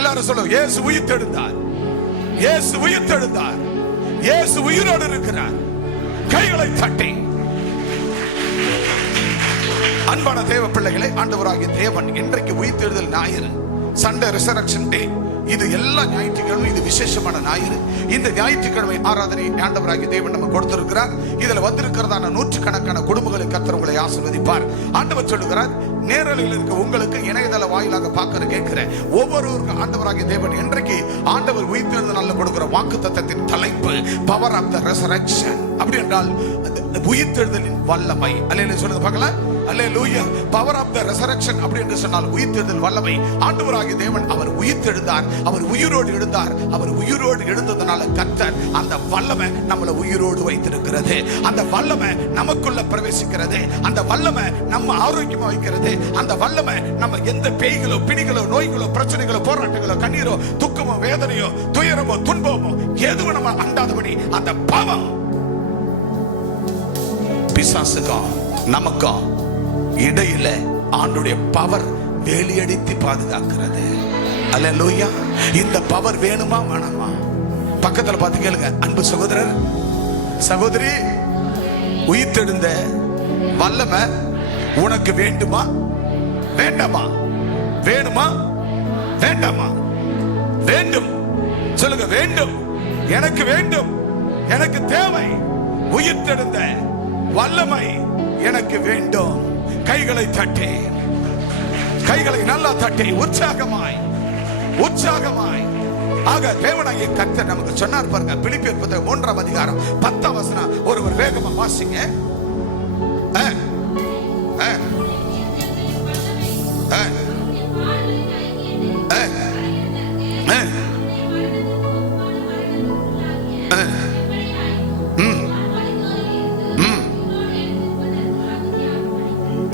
எல்லாரும் சொல்லுங்க, இயேசு உயிர்த்தெழுந்தார், இயேசு உயிர்த்தெழுந்தார், இயேசு உயிரோடு இருக்கிறார். கைகளை தட்டி அன்பான தேவ பிள்ளைகளை, ஆண்டவராகிய தேவன் இன்றைக்கு உயிர்த்தெழுதல் ஞாயிறு, சண்டே ரிசரக்ஷன் டே. இது எல்லா ஞாயிற்றுக்கிழமை இது விசேஷமான ஞாயிறு. இந்த ஞாயிற்றுக்கிழமை ஆராதனை ஆண்டவராகிய தேவன் நம்ம கொடுத்திருக்கிறார். இதுல வந்திருக்கிறதான நூற்றுக்கணக்கான குடும்பங்களை கர்த்தர் உங்களை ஆசீர்வதிப்பார். ஆண்டவர் சொல்லுகிறார், நேரலையில் இருக்க உங்களுக்கு இணையதள வாயிலாக பார்க்கிற கேட்கிற ஒவ்வொருவருக்கும் ஆண்டவராகிய தேவன் இன்றைக்கு ஆண்டவர் உயிர்த்தெழுந்த நாள்ல கொடுக்கிற வாக்குத்தத்தத்தின் தலைப்பு பவர் ஆஃப் த ரெசரக்ஷன். அப்படி என்றால் உயிர்த்தெழுதலின் வல்லமை. அல்லேலூயா சொல்லுங்க பார்க்கலாம். அல்லேலூயா. பவர் ஆஃப் த ரெசரக்ஷன் அப்படி என்று சொன்னால் உயிர்த்தெழுதல் வல்லமை. ஆண்டவராகிய தேவன் அவர் உயிர்த்தெழுந்தார், அவர் உயிரோடு எழுந்தார். அவர் உயிரோடு எழுந்ததனால கர்த்தர் அந்த வல்லமை நம்மளை உயிரோடு வைத்திருக்கிறது. அந்த வல்லமை நமக்குள்ள பிரவேசிக்கிறது. அந்த வல்லமை நம்ம ஆரோக்கியமா வைக்கிறது. அந்த வல்லமை நம்ம எந்த பேய்களோ பிணிகளோ நோய்களோ பிரச்சனைகளோ போராட்டங்களோ கண்ணீரோ துக்கமோ வேதனையோ துயரமோ துன்பமோ எதுவும் நம்ம அண்டாதபடி அந்த பாவம் பிசாசுக்கும் நமக்கும் இடையில ஆண்டுடைய பவர் வேலியடித்து பாதுகாக்கிறது. அல்லேலூயா. இந்த பவர் வேணுமா வேணாமா? பக்கத்துல பார்த்து கேளுங்க, அன்பு சகோதரர் சகோதரி, உயிர்த்தெழுந்த வல்லமை உனக்கு வேண்டுமா வேண்டாமா? வேணுமா வேண்டாமா? வேண்டும். சொல்லுங்க, வேண்டும். எனக்கு வேண்டும், எனக்கு தேவை. உயிர்த்தெழுந்த வல்லமை எனக்கு வேண்டும். கைகளை தட்டி, கைகளை நல்லா தட்டி உற்சாகமாய் உற்சாகமாய். ஆக தேவனாகிய கர்த்தர் நமக்கு சொன்னார் பாருங்க, பிலிப்பியர் புத்தகம் 3ஆம் அதிகாரம் 10ஆம் வசனம். ஒருவர் வேகமா வாசிங்க.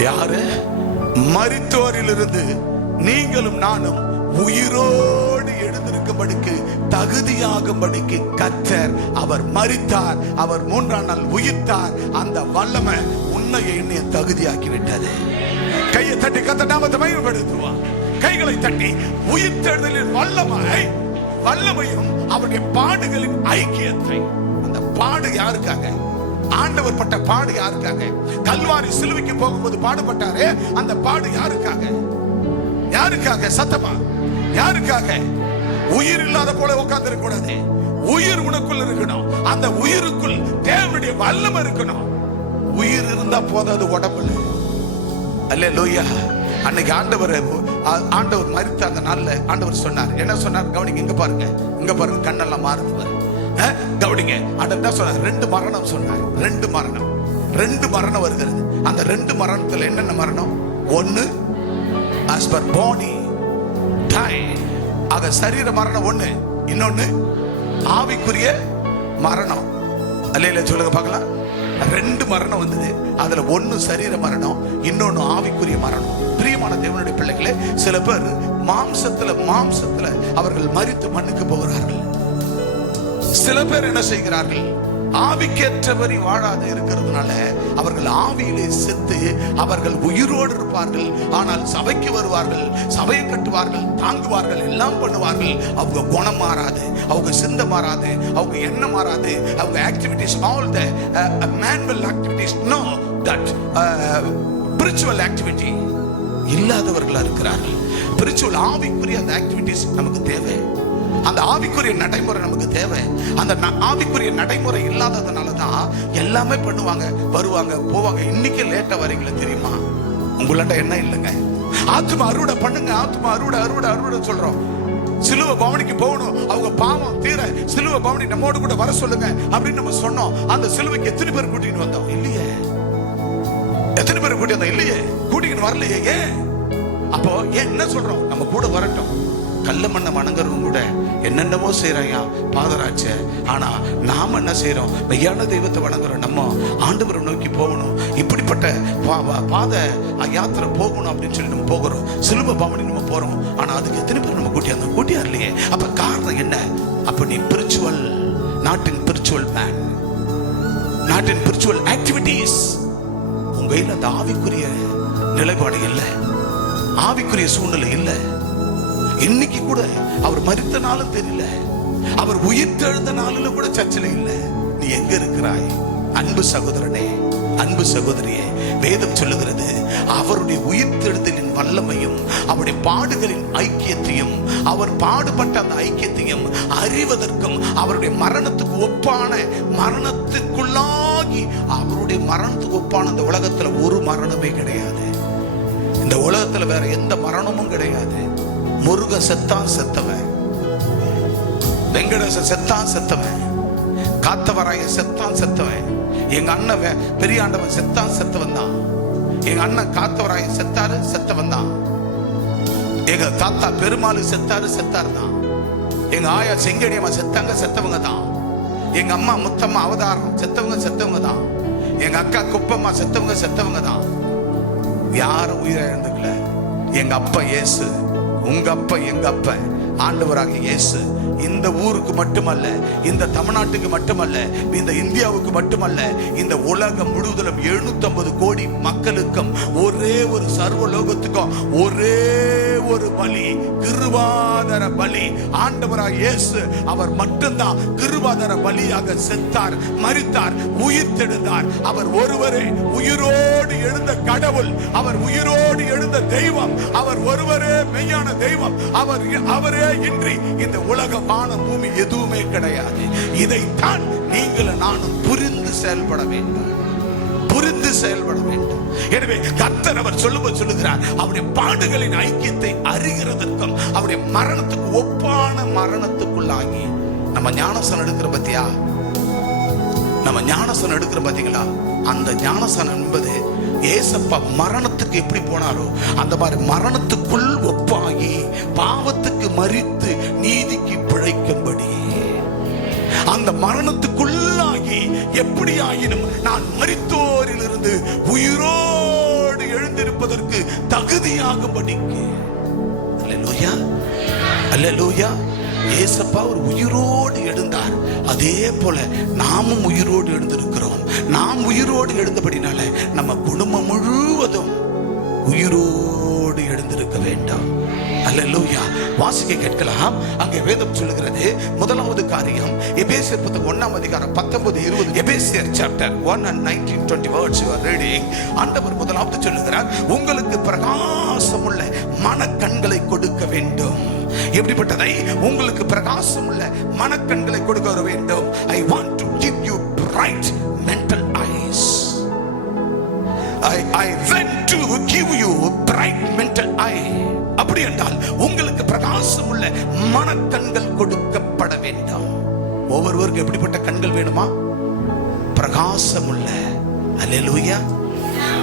யாரு? மரித்தோரிலிருந்து நீங்களும் நானும் உயிரோடு எழுந்திருக்கும்படிக்கு தகுதியாகும்படிக்கு கர்த்தர் அவர் மரித்தார், அவர் 3ஆம் நாள் உயிர்த்தார். அந்த வல்லமை உன்னை என்னை தகுதியாக்கி விட்டது. கையை தட்டி கர்த்தர் நாமத்தை மகிமைப்படுத்துவார். கைகளை தட்டி உயிர்த்தெழுதலின் வல்லமையும் அவருடைய பாடுகளின் ஐக்கியத்தை. அந்த பாடு யாருக்காக? ஆண்டவர் பட்ட பாடு யாருக்காக? கல்வாரி சிலுவைக்கு போகும்போது பாடுபட்டாரே, அந்த பாடு யாருக்காக? யாருக்காக? சத்தமா யாருக்காக? உயிர் இல்லாத போல உட்கார்ந்து இருக்க கூடாது. உயிர் உனக்குள் இருக்கணும். அந்த உயிருக்குள் தேவனுடைய வல்லமை இருக்கணும். உயிர் இருந்தா போதாது உடம்புல. அல்லேலூயா. அன்னைக்கு ஆண்டவர் மரித்த அந்த நாள்ல ஆண்டவர் சொன்னார், என்ன சொன்னார்? கவனிங்க, இங்க பாருங்க, இங்க பாருங்க, கண்ணெல்லாம் மாறுது. கவனிங்க, ஆண்டவர் சொன்னார், 2 மரணம் சொன்னார். 2 மரணம், 2 மரணம் வருகிறது. அந்த 2 மரணத்துல என்னென்ன மரணம்? ஒன்னு as per body die, ஆக சரீர மரணம் ஒண்ணு. இன்னொன்னு ஆவிக்குரிய மரணம். அல்லேலூயா சொல்லுங்க பார்க்கலாம். 2 மரணம் வந்தது. அதுல ஒன்னு சரீர மரணம், இன்னொன்னு ஆவிக்குரிய மரணம். பிரியமான தேவனுடைய பிள்ளைகளே, சில பேர் மாம்சத்துல அவர்கள் மரித்து மண்ணுக்கு போகிறார்கள். சில பேர் என்ன செய்கிறார்கள்? ஆவிக்கேற்றபடி வாழாது இருக்கிறதுனால அவர்கள் ஆவியிலே செத்து அவர்கள் உயிரோடு இருப்பார்கள். ஆனால் சபைக்கு வருவார்கள், சபையை கட்டுவார்கள், தாங்குவார்கள், எல்லாம் பண்ணுவார்கள். அவங்க குணம் மாறாது, அவங்க சிந்தை மாறாது, அவங்க எண்ணம் மாறாது, அவங்க activities, all the manual activities, no that spiritual activity இல்லாதவர்களா இருக்கிறார்கள். ஸ்பிரிச்சுவல் ஆவிக்குரிய அந்த ஆக்டிவிட்டிஸ் நமக்கு தேவை. அந்த ஆவிக்குரிய நடைமுறை நமக்கு தேவை. அந்த ஆவிக்குரிய நடைமுறை இல்லாததுனால தான் எல்லாமே பண்ணுவாங்க, வருவாங்க, போவாங்க. இன்னைக்கு லேட்டா வரீங்களா தெரியுமா? உங்களாண்ட என்ன இல்லைங்க. ஆத்துமா அறுவடை பண்ணுங்க, ஆத்துமா அறுவடை சொல்றோம். சிலுவை பவனிக்கு போகணும், அவங்க பாவம் தீர சிலுவை பவனி நம்மோடு கூட வர சொல்லுங்க அப்படின்னு நம்ம சொன்னோம். அந்த சிலுவைக்கு எத்தனை பேர் கூட்டிட்டு வந்தோம்? இல்லையே. எத்தனை பேர் கூட்டி வந்தோம்? இல்லையே. கூட்டிக்கிட்டு வரலையே. ஏன்? அப்போ ஏன் என்ன சொல்றோம்? நம்ம கூட வரட்டும். கல்ல மண்ணை வணங்குறவங்க கூட என்னென்னவோ செய்யறாயா பாதராட்ச. ஆனா நாம என்ன செய்யறோம்? மெய்யான தெய்வத்தை வணங்குறோம். நம்ம ஆண்டவரை நோக்கி போகணும், இப்படிப்பட்ட பாத யாத்திரை போகணும் அப்படின்னு சொல்லி நம்ம போகிறோம். சிலுவை பவனி நம்ம போறோம். ஆனா அதுக்கு எத்தனை பேர் நம்ம கூட்டியா இல்லையே. அப்ப காரணம் என்ன? அப்ப நீ spiritual, not in spiritual man, not in spiritual activities. உங்க கையில் அந்த ஆவிக்குரிய நிலைப்பாடு இல்லை, ஆவிக்குரிய சூழ்நிலை இல்லை. இன்னைக்கு கூட அவர் மரித்த நாளும் தெரியல, அவர் உயிர் தெழுந்த நாளிலும் கூட சர்ச்சில் இல்லை. நீ எங்க இருக்கிறாய்? அன்பு சகோதரனே, அன்பு சகோதரியே, வேதம் சொல்லுகிறது அவருடைய உயிர்த்தெழுதலின் வல்லமையும் அவருடைய பாடுகளின் ஐக்கியத்தையும் அவர் பாடுபட்ட அந்த ஐக்கியத்தையும் அறிவதற்கும் அவருடைய மரணத்துக்கு ஒப்பான மரணத்துக்குள்ளாகி அவருடைய மரணத்துக்கு ஒப்பான அந்த உலகத்துல ஒரு மரணமே கிடையாது. இந்த உலகத்துல வேற எந்த மரணமும் கிடையாது. முருகன் செத்தான் செத்தவன், வெங்கடேசன் செத்தான் செத்தவன், காத்தவராய செத்தான் செத்தவன், எங்க அண்ணன் பெரியாண்டவன் செத்தான் செத்தவன் தான், எங்க அண்ணன் காத்தவராய செத்தாரு செத்தவன் தான், எங்க தாத்தா பெருமாள் செத்தாரு செத்தாரு தான், எங்க ஆயா செங்கடியம்மா செத்தாங்க செத்தவங்க தான், எங்க அம்மா முத்தம்மா அவதாரம் செத்தவங்க செத்தவங்க தான், எங்க அக்கா குப்பம்மா செத்தவங்க செத்தவங்க தான். யாரும் உயிரை இழந்துக்கல. எங்க அப்பா இயேசு, உங்க அப்பா எங்க அப்பா ஆண்டவராக இயேசு இந்த ஊருக்கு மட்டுமல்ல, இந்த தமிழ்நாட்டுக்கு மட்டுமல்ல, இந்த இந்தியாவுக்கு மட்டுமல்ல, இந்த உலகம் முழுவதும் 750 கோடி மக்களுக்கும் ஒரே ஒரு சர்வலோகத்துக்கும் ஒரே ஒரு பலி, கிருபாதார பலி. ஆண்டவராக இயேசு அவர் மட்டும்தான் கிருபாதார பலியாக செத்தார், மரித்தார், உயிர் தெழுந்தார். அவர் ஒருவரே உயிரோடு எழுந்த கடவுள், அவர் உயிரோடு எழுந்த தெய்வம், அவர் ஒருவரே மெய்யான தெய்வம். அவரே இன்றி இந்த உலகம் வானம் பூமி எதுவுமே கிடையாது. இதைத்தான் நீங்கள் நானும் புரிந்து செயல்பட வேண்டும், புரிந்து செயல்பட வேண்டும். எனவே கர்த்தர் அவர் சொல்லுகிறார், அவருடைய பாடுகளின் ஐக்கியத்தை அறிகிறதற்கும் அவருடைய மரணத்துக்கு ஒப்பான மரணத்துக்குள்ளாகி நம்ம ஞானசனம் எடுக்கிற பத்தியா, நம்ம ஞானசனம் எடுக்கிற பாத்தீங்களா? அந்த ஞானசனம் என்பது ஏசப்பா மரணத்துக்கு எப்படி போனாரோ அந்த மாதிரி மரணத்துக்குள் ஒப்பாகி பாவத்துக்கு மரித்து நீதிக்கு பிழைக்கும்படி, அந்த மரணத்துக்குள்ளாகி எப்படி ஆயினும் நான் மரித்தோரில் இருந்து உயிரோடு எழுந்திருப்பதற்கு தகுதியாகும்படிக்கு. அல்லேலூயா, அல்லேலூயா. ஏசப்பா ஒரு உயிரோடு எழுந்தார், அதே போல நாமும் உயிரோடு எழுந்திருக்கிறோம். நாம் உயிரோடு எழுந்தபடினால நம்ம குடும்பம் முழுவதும் உயிரோடு எழுந்திருக்க வேண்டும். அல்லேலூயா. வாசிக்க கேட்கலாம். அங்கே வேதம் சொல்லுகிறது, முதலாவது காரியம் எபேசியர் புத்தகம் 1ஆம் அதிகாரம் 19-20. எபேசியர் chapter 1 and 19-20 words you are reading. ஆண்டவர் முதலாவது சொல்லுகிறார், உங்களுக்கு பிரகாசமுள்ள மனக்கண்களை கொடுக்க வேண்டும். எப்படிப்பட்டதை? உங்களுக்கு பிரகாசமுள்ள மனக்கண்களை கொடுக்க வேண்டும். I want to give you bright mental eyes. I want to give you bright mental eye. அப்படி என்றால் உங்களுக்கு பிரகாசம் உள்ள மனக்கண்கள் கொடுக்கப்பட வேண்டும். ஒவ்வொருவருக்கும் எப்படிப்பட்ட கண்கள் வேணுமா? பிரகாசம் உள்ள, அல்லேலூயா,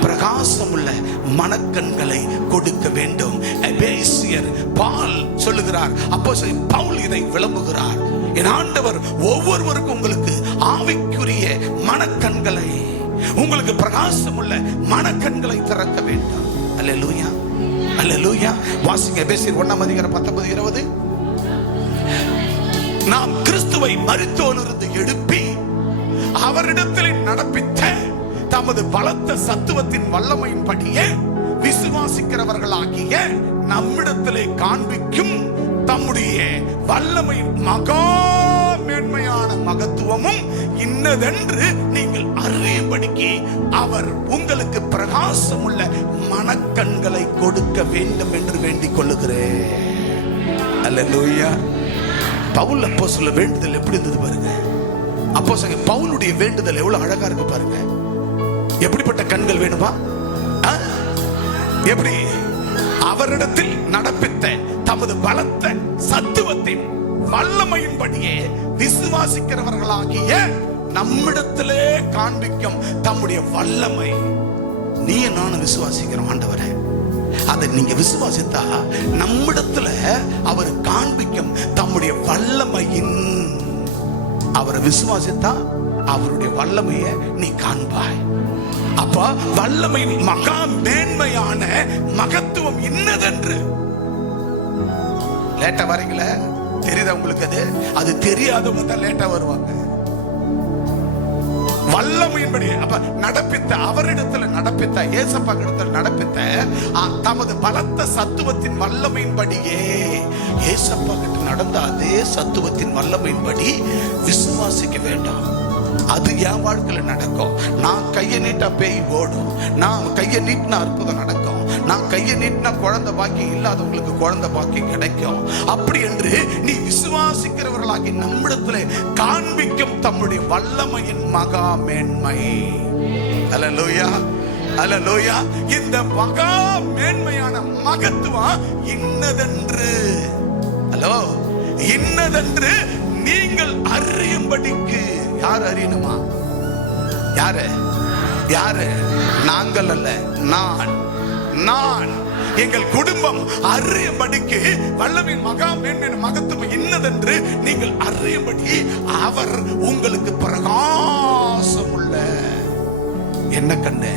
பிரகாசம் உள்ள மனக்கண்களை கொடுக்க வேண்டும். எபேசியர் பால் சொல்லுகிறார், அப்போஸ்தலன் பவுல் இதை விளம்புகிறார். என் ஆண்டவர் ஒவ்வொருவருக்கும் உங்களுக்கு ஆவிக்குரிய மனக்கண்களை, உங்களுக்கு பிரகாசம் உள்ள மனக்கண்களை திறக்க வேண்டும். அல்லேலூயா, அல்லேலூயா. வாசிங்க எபேசியர் 1ஆம் அதிகாரம் 19-20. நாம் கிறிஸ்துவை மரித்தோரிலிருந்து எழுப்பி அவரிடத்தில் நடப்பித்த தமது பலத்த சத்துவத்தின் வல்லமையின் படியே விசுவாசிக்கிறவர்களாகிய நம்மிடத்திலே காண்பிக்கும் தம்முடைய வல்லமையின் மகா மேன்மையான மகத்துவமும் இன்னதென்று நீங்கள் அறியும்படிக்கு அவர் உங்களுக்கு பிரகாசம் உள்ள மனக்கண்களை கொடுக்க வேண்டும் என்று வேண்டிக் கொள்ளுகிறேன். அல்லேலூயா. பவுல் அப்போஸ்தலர் வேண்டுதல் எப்படி இருந்தது பாருங்க. அப்போஸ்தலர் பவுலுடைய வேண்டுதல் எவ்வளவு அழகா இருக்கு பாருங்க. எப்படிப்பட்ட கண்கள் வேணுமா? எப்படி? அவரிடத்தில் நடப்பித்த தமது பலத்த சத்துவத்தின் வல்லமையின்படியே விசுவாசிக்கிறவர்களாகிய நம்மிடத்திலே காண்பிக்கும் தம்முடைய வல்லமை. நீ நானும் விசுவாசிக்கிறோம் ஆண்டவரே. அதை நீங்க விசுவாசித்தா நம்மிடத்துல அவர் காண்பிக்கும் தம்முடைய வல்லமையின், அவரை விசுவாசித்தா அவருடைய வல்லமையை நீ காண்பாய். அப்ப வல்லமையின் மகா மேன்மையான மகத்துவம் இன்னதென்று. லேட்டா வரீங்களே, தெரியுதா உங்களுக்கு? அது தெரியாதவங்க தான் லேட்டா வருவாங்க. வல்லமையின்படி அப்ப நடப்பித்த, அவரிடத்துல நடப்பித்த, ஏசப்பா இடத்துல நடப்பித்த தமது பலத்த சத்துவத்தின் வல்லமையின்படியே, ஏசப்பா கிட்ட நடந்த அதே சத்துவத்தின் வல்லமையின்படி விசுவாசிக்க வேண்டாம். அது என் வாழ்க்கையில நடக்கும். நான் கையை நீட்டா பேய் ஓடும், நான் கையை நீட்டினா அற்புதம் நடக்கும், நான் கையை நீட்டினா குழந்தை பாக்கியம் இல்லாதவங்களுக்கு குழந்தை பாக்கியம் கிடைக்கும். அப்படி என்று நீ விசுவாசிக்கிறவர்களாகி நம்மிடத்துல காண்பிக்கும் தம்முடைய வல்லமையின் மகா மேன்மை. அல்லேலூயா, அல்லேலூயா. இந்த மகா மேன்மையான மகத்துவம் இன்னதென்று, ஹலோ, இன்னதென்று நீங்கள் அறியும்படிக்கு. யார் அறியணுமா? யாரு? யாரு? நாங்கள் அல்ல, நான் எங்கள் குடும்பம் அறியும்படிக்கு வல்லமையின் மகா மேன்மையின் மகத்துவம் இன்னதென்று நீங்கள் அறியும்படி அவர் உங்களுக்கு பிரகாசம் உள்ள என்ன கண்ணு,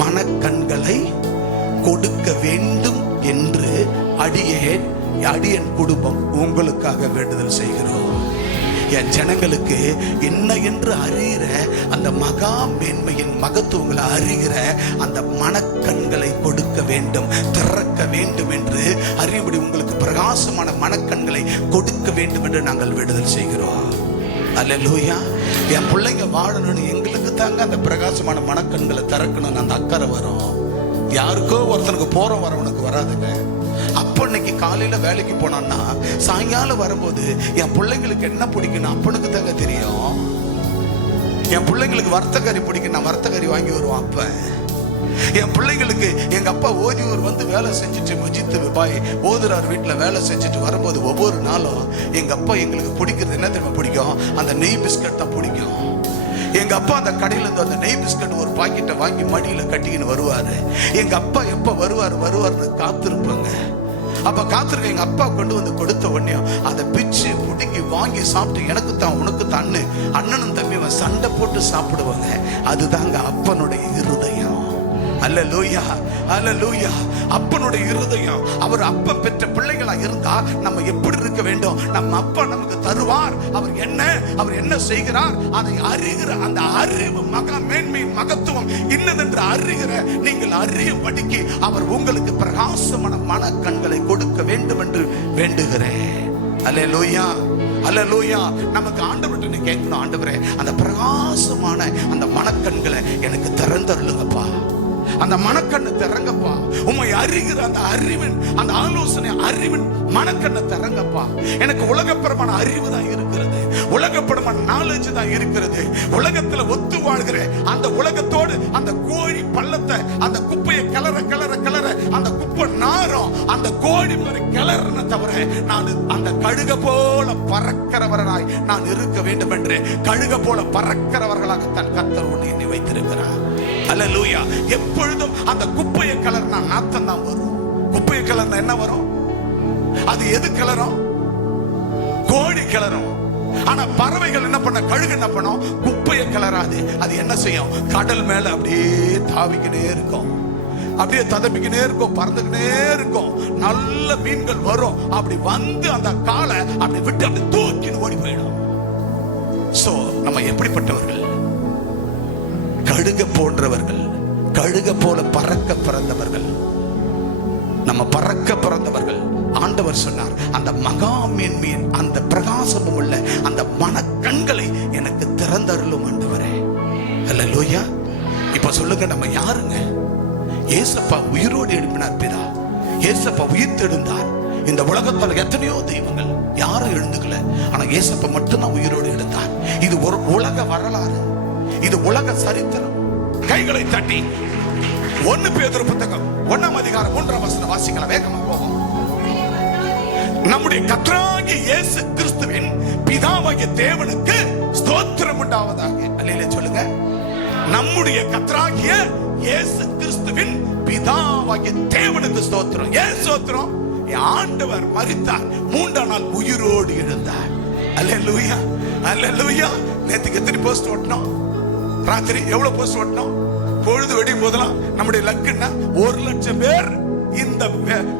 மனக்கண்களை கொடுக்க வேண்டும் என்று அடியேன் குடும்பம் உங்களுக்காக வேண்டுதல் செய்கிறோம். என் ஜனங்களுக்கு என்ன என்று அறிகிற அந்த மகா மேன்மையின் மகத்துவங்களை அறிகிற அந்த மனக்கண்களை கொடுக்க வேண்டும், திறக்க வேண்டும் என்று அறியும்படி உங்களுக்கு பிரகாசமான மனக்கண்களை கொடுக்க வேண்டும் என்று நாங்கள் வேண்டுதல் செய்கிறோம். அல்லேலூயா. என் பிள்ளைங்க வாழணும்னு எங்களுக்கு தாங்க அந்த பிரகாசமான மனக்கண்களை திறக்கணும்னு அந்த அக்கறை வரும். யாருக்கோ ஒருத்தனுக்கு போற வரவனுக்கு வராதுங்க. அப்ப இன்னைக்கு காலையில வேலைக்கு போனான்னா சாயங்காலம் வரும்போது என் பிள்ளைங்களுக்கு என்ன பிடிக்கும் அப்பனுக்கு தாங்க தெரியும். என் பிள்ளைங்களுக்கு வர்த்தகரி பிடிக்கும், நான் வர்த்தகரி வாங்கி வருவான். அப்ப என் பிள்ளைங்களுக்கு எங்க அப்பா ஓதியூர் வந்து வேலை செஞ்சுட்டு மஜித் பாய் ஓதுறார் வீட்டுல வேலை செஞ்சுட்டு வரும்போது ஒவ்வொரு நாளும் எங்க அப்பா எங்களுக்கு பிடிக்கிறது என்ன தெரியுமா பிடிக்கும்? அந்த நெய் பிஸ்கட் தான் பிடிக்கும். எங்க அப்பா அந்த கடையில இருந்து அந்த நெய் பிஸ்கட் ஒரு பாக்கெட்டை வாங்கி மடியில கட்டிக்கின்னு வருவாரு. எங்க அப்பா எப்ப வருவாருன்னு காத்திருப்பாங்க. அப்ப காத்திருக்க எங்க அப்பா கொண்டு வந்து கொடுத்த உடனே அதை பிச்சு புடுங்கி வாங்கி சாப்பிட்டு எனக்கு தான் உனக்கு தான் அண்ணனும் தம்பி சண்டை போட்டு சாப்பிடுவாங்க. அதுதாங்க அப்பனுடைய இருதயம். அல்லேலூயா, அல்லேலூயா. அப்பனுடைய இருதயம். அவர் அப்ப பெற்ற பிள்ளைகளா இருந்தா நம்ம எப்படி இருக்க வேண்டும்? நம்ம அப்பா நமக்கு தருவார். அவர் என்ன செய்கிறார் அதை அறிகிற அந்த அறிவு மகா மேன்மையின் மகத்துவம் இன்னதென்று அறிகிற நீங்கள் அறியும்படிக்கு அவர் உங்களுக்கு பிரகாசமான மனக்கண்களை கொடுக்க வேண்டும் என்று வேண்டுகிறேன். அல்லேலூயா, அல்லேலூயா. நமக்கு ஆண்டவர்கிட்ட கேட்கணும், ஆண்டவரே அந்த பிரகாசமான அந்த மனக்கண்களை எனக்கு திறந்தருளுங்கப்பா, அந்த மனக்கண்ணை திறங்கப்பா. உம்மை அறிகிற அந்த அறிவின், அந்த ஆலோசனை அறிவின் மனக்கண்ணை திறங்கப்பா. எனக்கு உலகப்பரமான அறிவு தான் இருக்கிறது, உலகப்பரமான நாலேஜ் தான் இருக்கிறது. உலகத்துல ஒத்து வாழ்கிற அந்த உலகத்தோடு அந்த கோழி பள்ளத்தை அந்த குப்பையை கிளற அந்த குப்பை நாரும் அந்த கோழி மாதிரி கிளறன தவிர நான் அந்த கழுக போல பறக்கிறவராய் நான் இருக்க வேண்டும் என்று கழுக போல பறக்கிறவர்களாக தன் கர்த்தர் ஒன்று என்னை வைத்திருக்கிறார். அல்லேலூயா. எப்பொழுதும் அந்த குப்பையை கலர்னா நாத்தம் தான் வரும். குப்பையை கலர்னா என்ன வரும்? அது எது கலரும்? கோழி கலரும். ஆனா பறவைகள் என்ன பண்ண, கழுகு என்ன பண்ணும்? குப்பையை கலராது. அது என்ன செய்யும்? கடல் மேல அப்படியே தாவிக்கினே இருக்கும், அப்படியே ததப்பிக்கினே இருக்கும், பறந்துக்கினே இருக்கும். நல்ல மீன்கள் வரும், அப்படி வந்து அந்த காலை அப்படி விட்டு அப்படி தூக்கின்னு ஓடி போயிடும். சோ நம்ம எப்படிப்பட்டவர்கள்? கழுக போன்றவர்கள், கழுக போல பறக்க பிறந்தவர்கள். நம்ம பறக்க பிறந்தவர்கள். ஆண்டவர் சொன்னார் அந்த மகா மேன்மையின் அந்த பிரகாசமும் உள்ள அந்த மனக்கண்களை எனக்கு திறந்தருளும் ஆண்டவரே. அல்லேலூயா. இப்ப சொல்லுங்க, நம்ம யாருங்க? ஏசப்பா உயிரோடு எழுப்பினார் பிதா. ஏசப்பா உயிர் தெழுந்தார். இந்த உலகத்தில் எத்தனையோ தெய்வங்கள் யாரும் எழுந்துக்கல, ஆனா ஏசப்பா மட்டும்தான் உயிரோடு எழுந்தார். இது ஒரு உலக வரலாறு, இது உலக சரித்திரம். கைகளை தட்டி 1 பேதுரு புத்தகம் 1ஆம் அதிகாரம் 3ஆம் வசனம் வாசிக்கலாம், வேகமா போவோம். நம்முடைய கர்த்தராகிய இயேசு கிறிஸ்துவின் பிதாவாகிய தேவனுக்கு ஸ்தோத்திரம் உண்டாவதாக. அல்லேலூயா சொல்லுங்க. நம்முடைய கர்த்தராகிய இயேசு கிறிஸ்துவின் பிதாவாகிய தேவனுக்கு ஸ்தோத்திரம். ஏன் ஸ்தோத்திரம்? ஆண்டவர் மரித்தார், 3ஆம் நாள் உயிரோடு எழுந்தார். அல்லேலூயா, அல்லேலூயா. நேத்துக்கு எத்தனை போஸ்ட் ஓட்டணும்? ராத்திரி எவ்வளவு போஸ்ட் ஓட்டணும்? பொழுது வெடியும் போதெல்லாம் நம்முடைய லக்குன்னா 1,00,000 பேர் இந்த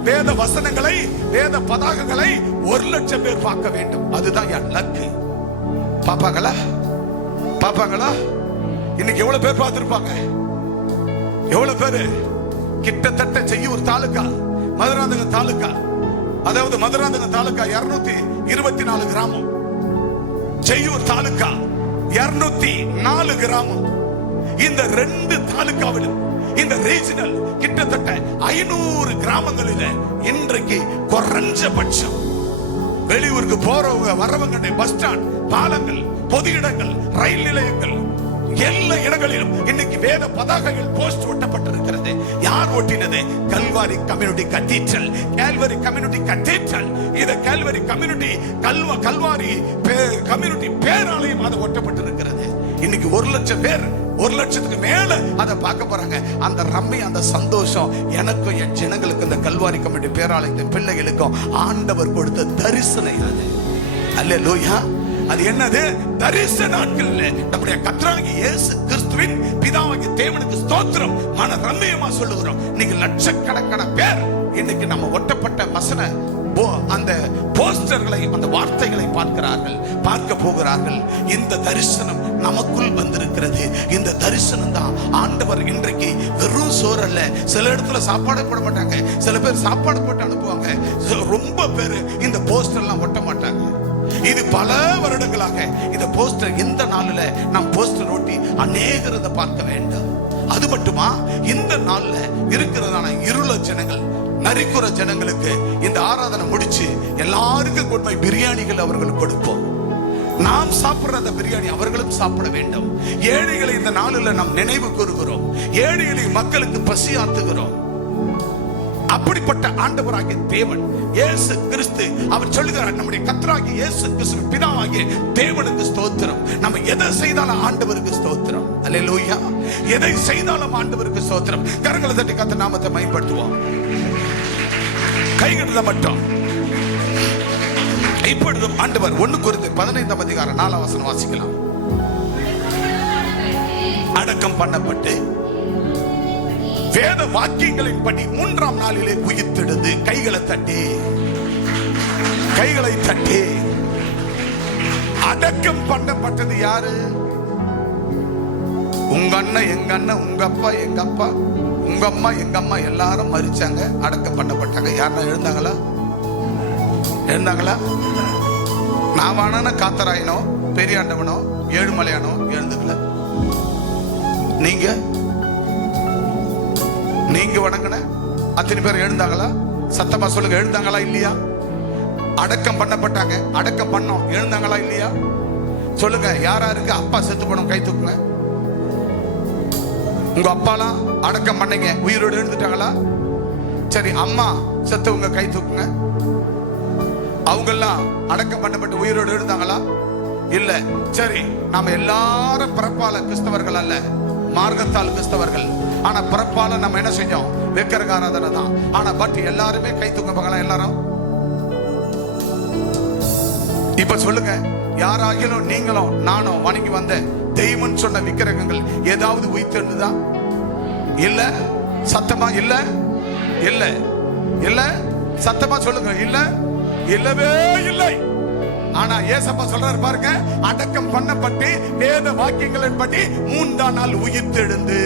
வேத வசனங்களை, வேத பதாகங்களை 1,00,000 பேர் பார்க்க வேண்டும். அதுதான் என் லக்கு. பாப்பாங்களா? பாப்பாங்களா? இன்னைக்கு எவ்வளவு பேர் பார்த்திருப்பாங்க? எவ்வளவு பேரு? கிட்டத்தட்ட செய்யூர் தாலுகா, மதுராந்தகம் தாலுகா, அதாவது மதுராந்தகம் தாலுகா 224 கிராமம், செய்யூர் தாலுகா 204 கிராமம். இந்த 2 தாலுகாவிலும் இந்த ரீஜனல் கிட்டத்தட்ட 500 கிராமங்களில் இன்றைக்கு குறைஞ்சபட்சம் வெளியூருக்கு போறவங்க வரவங்க பஸ் ஸ்டாண்ட், பாலங்கள், பொது இடங்கள், ரயில் நிலையங்கள், எல்லா இடங்களிலும் இன்னைக்கு வேத பதாகைகள் போஸ்ட் ஒட்டப்பட்டிருக்கிறது. யார் ஒட்டினது? Calvary community cathedral. Calvary community cathedral. இது கால்வரி கம்யூனிட்டி கல்வாரி கம்யூனிட்டி பேராலயம் அது ஒட்டப்பட்டிருக்கிறது. இன்னைக்கு 1 லட்சம் பேர், 1 லட்சத்துக்கு மேல அதை பார்க்க போறாங்க. அந்த ரம்மி, அந்த சந்தோஷம் எனக்கும் என் ஜனங்களுக்கு, இந்த கல்வாரி கம்யூனிட்டி பேராலயத்தின் பிள்ளைகளுக்கும் ஆண்டவர் கொடுத்த தரிசனம் அது. அல்லேலூயா. அது என்னது? தரிசன நாட்கள். நம்முடைய கர்த்தராகிய இயேசு கிறிஸ்துவின் பிதாவாகிய தேவனுக்கு ஸ்தோத்திரம். மன ரம்மியமா சொல்லுகிறோம். நீங்க லட்சக்கணக்கான பேர் இன்னைக்கு நம்ம ஒட்டப்பட்ட வசன அந்த போஸ்டர்களை, அந்த வார்த்தைகளை பார்க்கிறார்கள், பார்க்க போகிறார்கள். இந்த தரிசனம் நமக்குள் வந்திருக்கிறது. இந்த தரிசனம் தான் ஆண்டவர் இன்றைக்கு வெறும் சோறல்ல. சில இடத்துல சாப்பாடு போட மாட்டாங்க, சில பேர் சாப்பாடு போட்டு அனுப்புவாங்க, ரொம்ப பேர் இந்த போஸ்டர்லாம் ஒட்ட மாட்டாங்க. இது பல வருடங்களாக இந்த போஸ்டர், இந்த நாளில் நாம் போஸ்டர் ஒட்டி அநேகரதை பார்க்க வேண்டும். அது மட்டுமா, இந்த நாள்ல இருக்கிறதான இருள ஜனங்கள், நரிக்குற ஜனங்களுக்கு இந்த ஆராதனை முடிச்சு எல்லாருக்கும் கொண்டு போய் பிரியாணிகள் அவர்களுக்கு கொடுப்போம். நாம் சாப்பிடுற பிரியாணி அவர்களும் சாப்பிட வேண்டும். ஏழைகளை இந்த நாளில் நாம் நினைவு கூறுகிறோம். ஏழைகளை மக்களுக்கு பசி ஆத்துகிறோம். அப்படிப்பட்ட ஆண்டவராகிய தேவன் இயேசு கிறிஸ்து அவர் சொல்லுகிறார், நம்முடைய கர்த்தராகிய இயேசு கிறிஸ்து பிதாவாகிய தேவனுக்கு ஸ்தோத்திரம். நம்ம எதை செய்தாலும் ஆண்டவருக்கு ஸ்தோத்திரம். அல்லேலூயா. எதை செய்தாலும் ஆண்டவருக்கு ஸ்தோத்திரம். கரங்களை தட்டி கர்த்தர் நாமத்தை மகிமைப்படுத்துவோம். கைகளை மட்டும். இப்பொழுதும் ஆண்டவர் 1 கொரிந்தியர் 15 அதிகாரம் 4 வசனம் வாசிக்கலாம். அடக்கம் பண்ணப்பட்டு வேத வாக்கியங்களின் படி 3ஆம் நாளிலே உயிர்த்தெழுந்து. கைகளை தட்டி, கைகளை தட்டி. அடக்கம் பண்ணப்பட்டது யாரு? உங்க அண்ணன், எங்க அண்ணன், உங்க அப்பா, எங்க அப்பா, உங்க அம்மா, எங்க அம்மா எல்லாரும் மரிச்சாங்க, அடக்கம் பண்ணப்பட்டாங்க. யாருன்னா எழுந்தாங்களா? எழுந்தாங்களா? நாவான காத்தராயனோ, பெரியாண்டவனோ, ஏழுமலையானோ எழுந்துக்கல. நீங்க வணங்கின அத்தனை பேர் எழுந்தாங்களா? சத்தமா சொல்லுங்க, எழுந்தாங்களா இல்லையா? அடக்கம் பண்ணப்பட்டாங்க, அடக்கம் பண்ணோம், எழுந்தாங்களா இல்லையா? சொல்லுங்க. யாராருக்கு அப்பா செத்து போனோம் கை தூக்குங்க. உங்க அப்பாலாம் அடக்கம் பண்ணீங்க, உயிரோடு எழுந்துட்டாங்களா? சரி, அம்மா செத்தவங்க கை தூக்குங்க. அவங்க எல்லாம் அடக்கம் பண்ணப்பட்டு உயிரோடு எழுந்தாங்களா? இல்ல. சரி, நாம எல்லாரும் பிறப்பால கிறிஸ்தவர்கள் அல்ல, மார்க்கத்தால் கிறிஸ்தவர்கள். ஆனா பிறப்பால நம்ம என்ன செஞ்சோம்? விக்கிரக ஆராதனை தான். ஆனா பட் எல்லாருமே கை தூங்க பார்க்கலாம். எல்லாரும் இப்ப சொல்லுங்க, யாராகிலும் நீங்களும் நானும் வணங்கி வந்த தெய்வம் சொன்ன விக்கிரகங்கள் ஏதாவது உயிர்த்தெழுந்ததா? இல்ல. சத்தமா இல்ல, இல்ல, இல்ல. சத்தமா சொல்லுங்க, இல்ல, இல்லவே இல்லை. ஆனா ஏசப்பா சொல்றாரு பாருங்க, அடக்கம் பண்ணப்பட்டு வேத வாக்கியங்களின் படி 3ஆம் நாள் உயிர்த்தெழுந்து.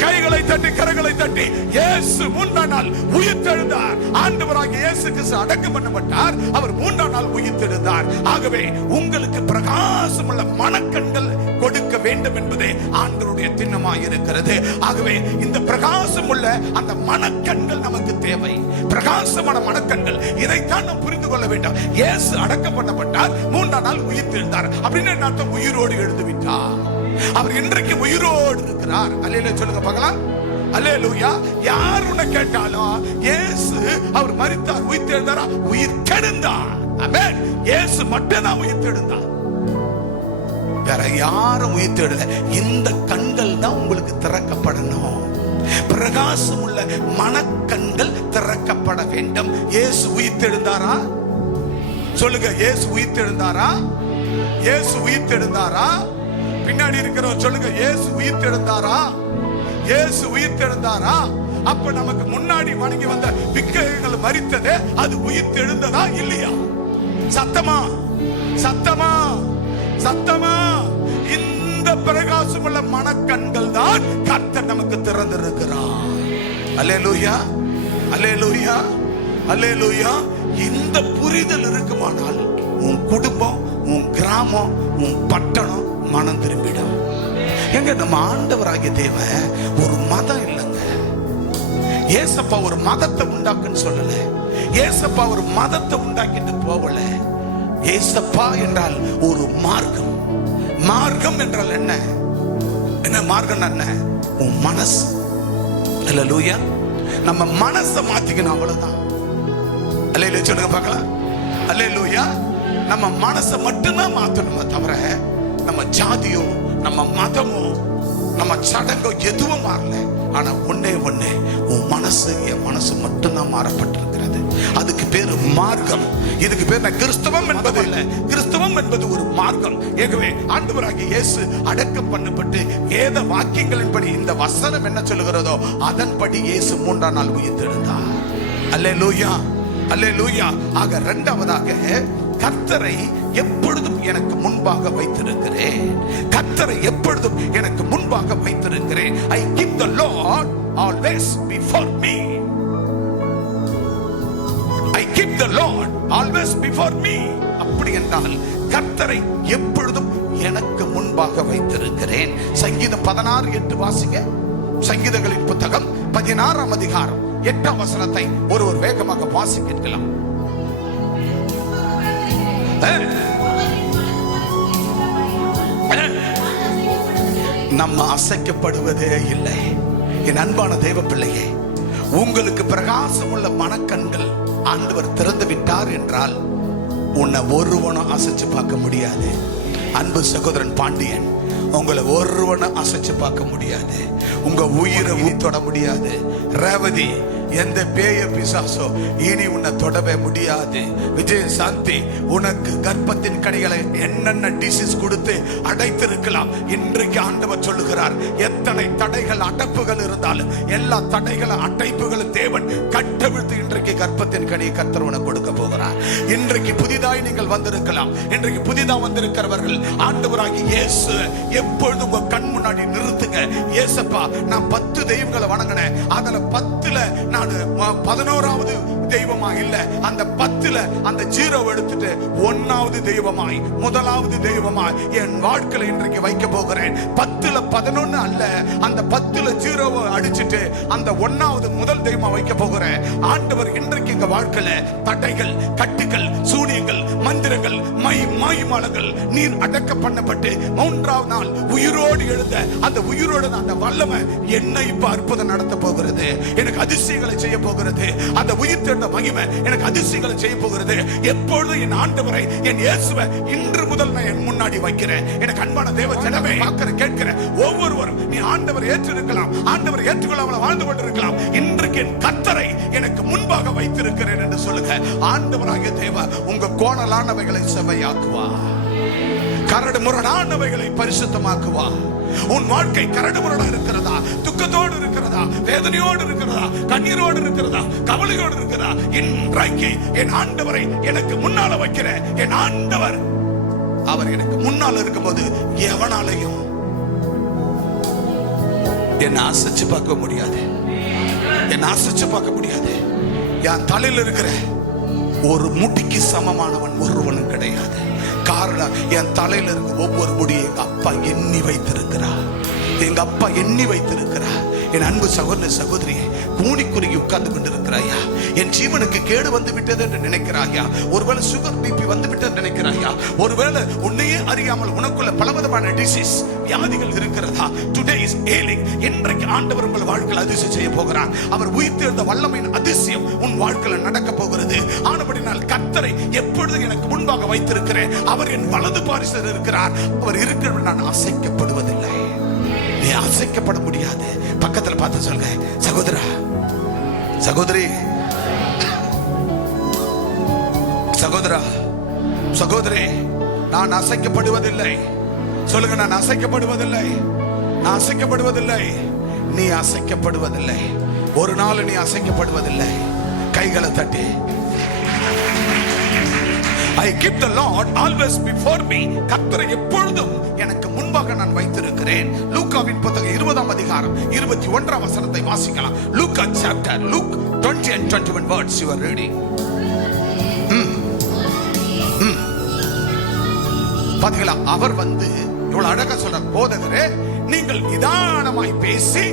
கைகளை தட்டி, கரங்களை தட்டி. இயேசு 3ஆம் நாள் உயிர்த்தெழுந்தார். ஆண்டவராகிய இயேசு கிறிஸ்து அடக்கம் பண்ணப்பட்டார், அவர் 3ஆம் நாள் உயிர்த்தெழுந்தார். ஆகவே உங்களுக்கு பிரகாசமுள்ள மனக்கண்கள் கொடுக்க வேண்டும் என்பதே ஆண்டவருடைய திண்ணமாய் இருக்கிறது. ஆகவே இந்த பிரகாசம் உள்ள அந்த மனக்கண்கள் நமக்கு தேவை. பிரகாசமான மனக்கண்கள். இதைத்தான் நாம் புரிந்து கொள்ள வேண்டும். இயேசு அடக்கம் பண்ணப்பட்டார், 3ஆம் நாள் உயிர்த்தெழுந்தார். அப்படின்னு என்ன அர்த்தம்? உயிரோடு எழுந்து விட்டார். அவர் இன்றைக்கு உயிரோடு இருக்கிறார். அல்லேலூயா சொல்லுங்க பார்க்கலாம். அல்லேலூயா. யார் உன்னை கேட்டாலும் இயேசு அவர் மரித்தார், உயிர்த்தெழுந்தாரா? உயிர்த்தெழுந்தார். ஆமென். இயேசு மட்டும் தான் உயிர்த்தெழுந்தார், வேற யாரும் உயிர்த்தெழல. இந்த கண்கள் தான் உங்களுக்கு திறக்கப்படணும். பிரகாசம் உள்ள மனக்கண்கள் திறக்கப்பட வேண்டும். இயேசு உயிர்த்தெழுந்தாரா? சொல்லுங்க, இயேசு உயிர்த்தெழுந்தாரா? இயேசு உயிர்த்தெழுந்தாரா? பின்னாடி இருக்கிறவர் சொல்லுங்க, இயேசு உயிர்த்தெழுந்தாரா? இயேசு உயிர்த்தெழுந்தாரா? அப்ப நமக்கு முன்னாடி வணங்கி வந்த விக்கிரகங்கள் மரித்ததே, அது உயிர்த்தெழுந்ததா இல்லையா? சத்தமா, சத்தமா, சத்தமா. இந்த அந்த பிரகாசமுள்ள மனக்கண்கள் தான் கர்த்தர் நமக்கு திறந்திருக்கிறார். அல்லேலூயா, அல்லேலூயா, அல்லேலூயா. இந்த புரிதல் இருக்குமானால் உன் குடும்பம், உன் கிராமம், உன் பட்டணம் மனம் திரும்பிடும். எங்க நம்ம ஆண்டவராகிய தேவன் ஒரு மதம் இல்லைங்க. ஏசப்பா ஒரு மதத்தை உண்டாக்குன்னு சொல்லல. ஏசப்பா ஒரு மதத்தை உண்டாக்கிட்டு போகல. ஏசப்பா என்றால் ஒரு மார்க்கம். மார்க்கம் என்றால் என்ன? என்ன மார்க்கம்? என்ன? உன் மனசு. அல்லேலூயா. நம்ம மனசை மாத்திக்கணும், அவ்வளவுதான். அல்லேலூயா சொல்லுங்க பார்க்கலாம். அல்லேலூயா. நம்ம மனசை மட்டும்தான் மாத்தணுமே தவிர நம்ம ஜாதியோ, நம்ம மதமோ, நம்ம சடங்கோ எதுவும் மாறல. ஆனா ஒன்னே ஒண்ணு, உன் மனசு, என் மனசு மட்டும்தான் மாறப்பட்டிருக்கிறது. அதுக்கு பேரு மார்க்கம். இதுக்கு பேர் கிறிஸ்தவம் என்பது இல்லை. கிறிஸ்தவம் என்பது ஒரு மார்க்கம். ஆகவே ஆண்டவராகிய இயேசு அடக்கம் பண்ணப்பட்டு வேத வாக்கியங்களின்படி இந்த வசனம் என்ன சொல்லுகிறதோ அதன்படி இயேசு 3ஆம் நாள் உயிர்த்தெழுந்தார். அல்லேலூயா, அல்லேலூயா. ஆக இரண்டாவதாக, கர்த்தரை எப்பொழுதும் எனக்கு முன்பாக வைத்திருக்கிறேன். கர்த்தரை எப்பொழுதும் எனக்கு முன்பாக வைத்திருக்கிறேன். I keep the Lord always before me. I keep the Lord always before me. அப்படி என்றால் கர்த்தரை எப்பொழுதும் எனக்கு முன்பாக வைத்திருக்கிறேன். சங்கீதம் 16:8 வாசிங்க. சங்கீதங்களின் புத்தகம் 16ஆம் அதிகாரம் 8ஆம் வசனத்தை ஒருவர் வேகமாக வாசிக்கலாம். நம்ம அசைக்கப்படுவதே இல்லை. என் அன்பான தேவ பிள்ளையே, உங்களுக்கு பிரகாசம் உள்ள மனக்கண்கள் ஆண்டவர் திறந்து விட்டார் என்றால் உன்னை ஒருவனும் அசைச்சு பார்க்க முடியாது. அன்பு சகோதரன் பாண்டியன், உங்களை ஒருவனும் அசைச்சு பார்க்க முடியாது. உங்க உயிரை தொட முடியாது. ரேவதி, எந்த பேய பிசாசோ இனி உன்னை தொடவே முடியாது. விஜயசாந்தி, உனக்கு கர்ப்பத்தின் கனிகளை என்னென்ன டிசீஸ் கொடுத்து அடைத்திருக்கலாம். இன்றைக்கு ஆண்டவர் சொல்லுகிறார், எத்தனை தடைகள் அடைப்புகள் இருந்தாலும் எல்லா தடைகளை அடைப்புகளும் தேவன் கட்டவிழ்த்து இன்றைக்கு கர்ப்பத்தின் கனியை கர்த்தர் உனக்கு கொடுக்க போகிறார். இன்றைக்கு புதிதாய் நீங்கள் வந்திருக்கலாம். இன்றைக்கு புதிதாக வந்திருக்கிறவர்கள் ஆண்டவராகி இயேசு எப்பொழுதும் உங்க கண் முன்னாடி நிறுத்துங்க. இயேசப்பா, நான் 10 தெய்வங்களை வணங்கினேன். அதுல 10ல நான் 11வது தெய்வமா இல்ல, அந்த 10ல அந்த 0 எடுத்துட்டு 1வது தெய்வமாய், முதலாவது தெய்வமாய் என் வாழ்க்கையில இன்றைக்கு வைக்க போகிறேன். 10ல 11 அல்ல, அந்த 10ல 0 அடிச்சிட்டு அந்த 1வது முதல் தெய்வமா வைக்க போகிறேன். ஆண்டவர் இன்றைக்கு எங்க வாழ்க்கையில தடைகள், கட்டுகள், சூனியங்கள், மந்திரங்கள், மாய்மாலங்கள் நீர் அடக்க பண்ணப்பட்டு 3ஆம் நாள் உயிரோடு எழுந்த அந்த உயிரோடு அந்த வல்லமை என்னை இப்ப அற்புதம் நடத்த போகிறது. எனக்கு அதிசயங்களை செய்ய போகிறது. அந்த உயிர் தெழுந்த மகிமை எனக்கு அதிசயங்களை செய்ய போகிறது. எப்பொழுதும் என் ஆண்டவரை, என் இயேசுவை இன்று முதல் நான் என் முன்னாடி வைக்கிறேன். எனக்கு அன்பான தேவ ஜனமே, பார்க்கிற கேட்கிற ஒவ்வொருவரும், நீ ஆண்டவரை ஏற்றிருக்கலாம், ஆண்டவரை ஏற்றுக்கொள்ளாமல் வாழ்ந்து கொண்டிருக்கலாம். இன்றைக்கு என் கர்த்தரை எனக்கு முன்பாக வைத்திருக்கிறேன் என்று சொல்லுங்க. ஆண்டவராகிய தேவ உங்க கோணலானவைகளை செவ்வையாக்குவா, கரடு முரடானவைகளை பரிசுத்தமாக்குவா. உன் வாழ்க்கை கரடு முரடா இருக்கிறதா, துக்கத்தோடு இருக்கிறதா, வேதனையோடு இருக்கிறதா, கண்ணீரோடு இருக்கிறதா, கவலையோடு இருக்கிறதா, இன்றைக்கு என் ஆண்டவரை எனக்கு முன்னால வைக்கிறேன். என் ஆண்டவர், அவர் எனக்கு முன்னால் இருக்கும்போது எவனாலையும் என்னை அசைச்சு பார்க்க முடியாது. என்னை அசைச்சு பார்க்க முடியாது. என் தலையில் இருக்கிற ஒரு முடிக்கு சமமானவன் ஒருவனும் கிடையாது. காரணம், என் தலையில இருக்க ஒவ்வொரு முடியும் எங்க அப்பா எண்ணி வைத்திருக்கிறார். எங்க அப்பா எண்ணி வைத்திருக்கிறார். என் அன்பு சகோதர சகோதரியே, கூனிக்குறுகி உட்கார்ந்து கொண்டிருக்கிறாயா? என் ஜீவனுக்கு கேடு வந்து விட்டது என்று நினைக்கிறாயா? ஒருவேளை சுகர் பிபி வந்து விட்டது நினைக்கிறாயா? ஒருவேளை உன்னையே அறியாமல் உனக்குள்ள பலவிதமான டிசீஸ், வியாதிகள் இருக்கிறதா? Today is healing. இன்றைக்கு ஆண்டவர் உங்கள் வாழ்க்கையில் அதிசயம் செய்ய போகிறார். அவர் உயிர்த்தெழுந்த வல்லமையின் அதிசயம் உன் வாழ்க்கையில் நடக்க போகிறது. ஆனபடினால் கர்த்தரை எப்பொழுது எனக்கு முன்பாக வைத்திருக்கிறேன். அவர் என் வலது பாரிசர் இருக்கிறார். அவர் இருக்கிற நான் அசைக்கப்படுவதில்லை. நீ அசைக்கப்பட முடியாது. பக்கத்துல பார்த்து சொல்லுங்க, சகோதரா, சகோதரி, சகோதரா, சகோதரி, நான் அசைக்கப்படுவதில்லை. சொல்லுங்க, நான் அசைக்கப்படுவதில்லை. நான் அசைக்கப்படுவதில்லை. நீ அசைக்கப்படுவதில்லை. ஒரு நாள் நீ அசைக்கப்படுவதில்லை. கைகளை தட்டி, I keep the Lord always before me. கர்த்தரை எப்பொழுதும் எனக்கு முன்பாக முன்பாக நான் வைத்திருக்கிறேன். லூக்காவின் புத்தகம் 20ஆம் அதிகாரம் 21ஆம் வசனத்தை வாசிக்கலாம். லூக்கா chapter look 20 and 21 words you are reading. பாத்தீங்களா? அவர் வந்து இவ்வளவு அழகா சொல்ற, போதகரே நீங்கள் நிதானமாய் பேசி,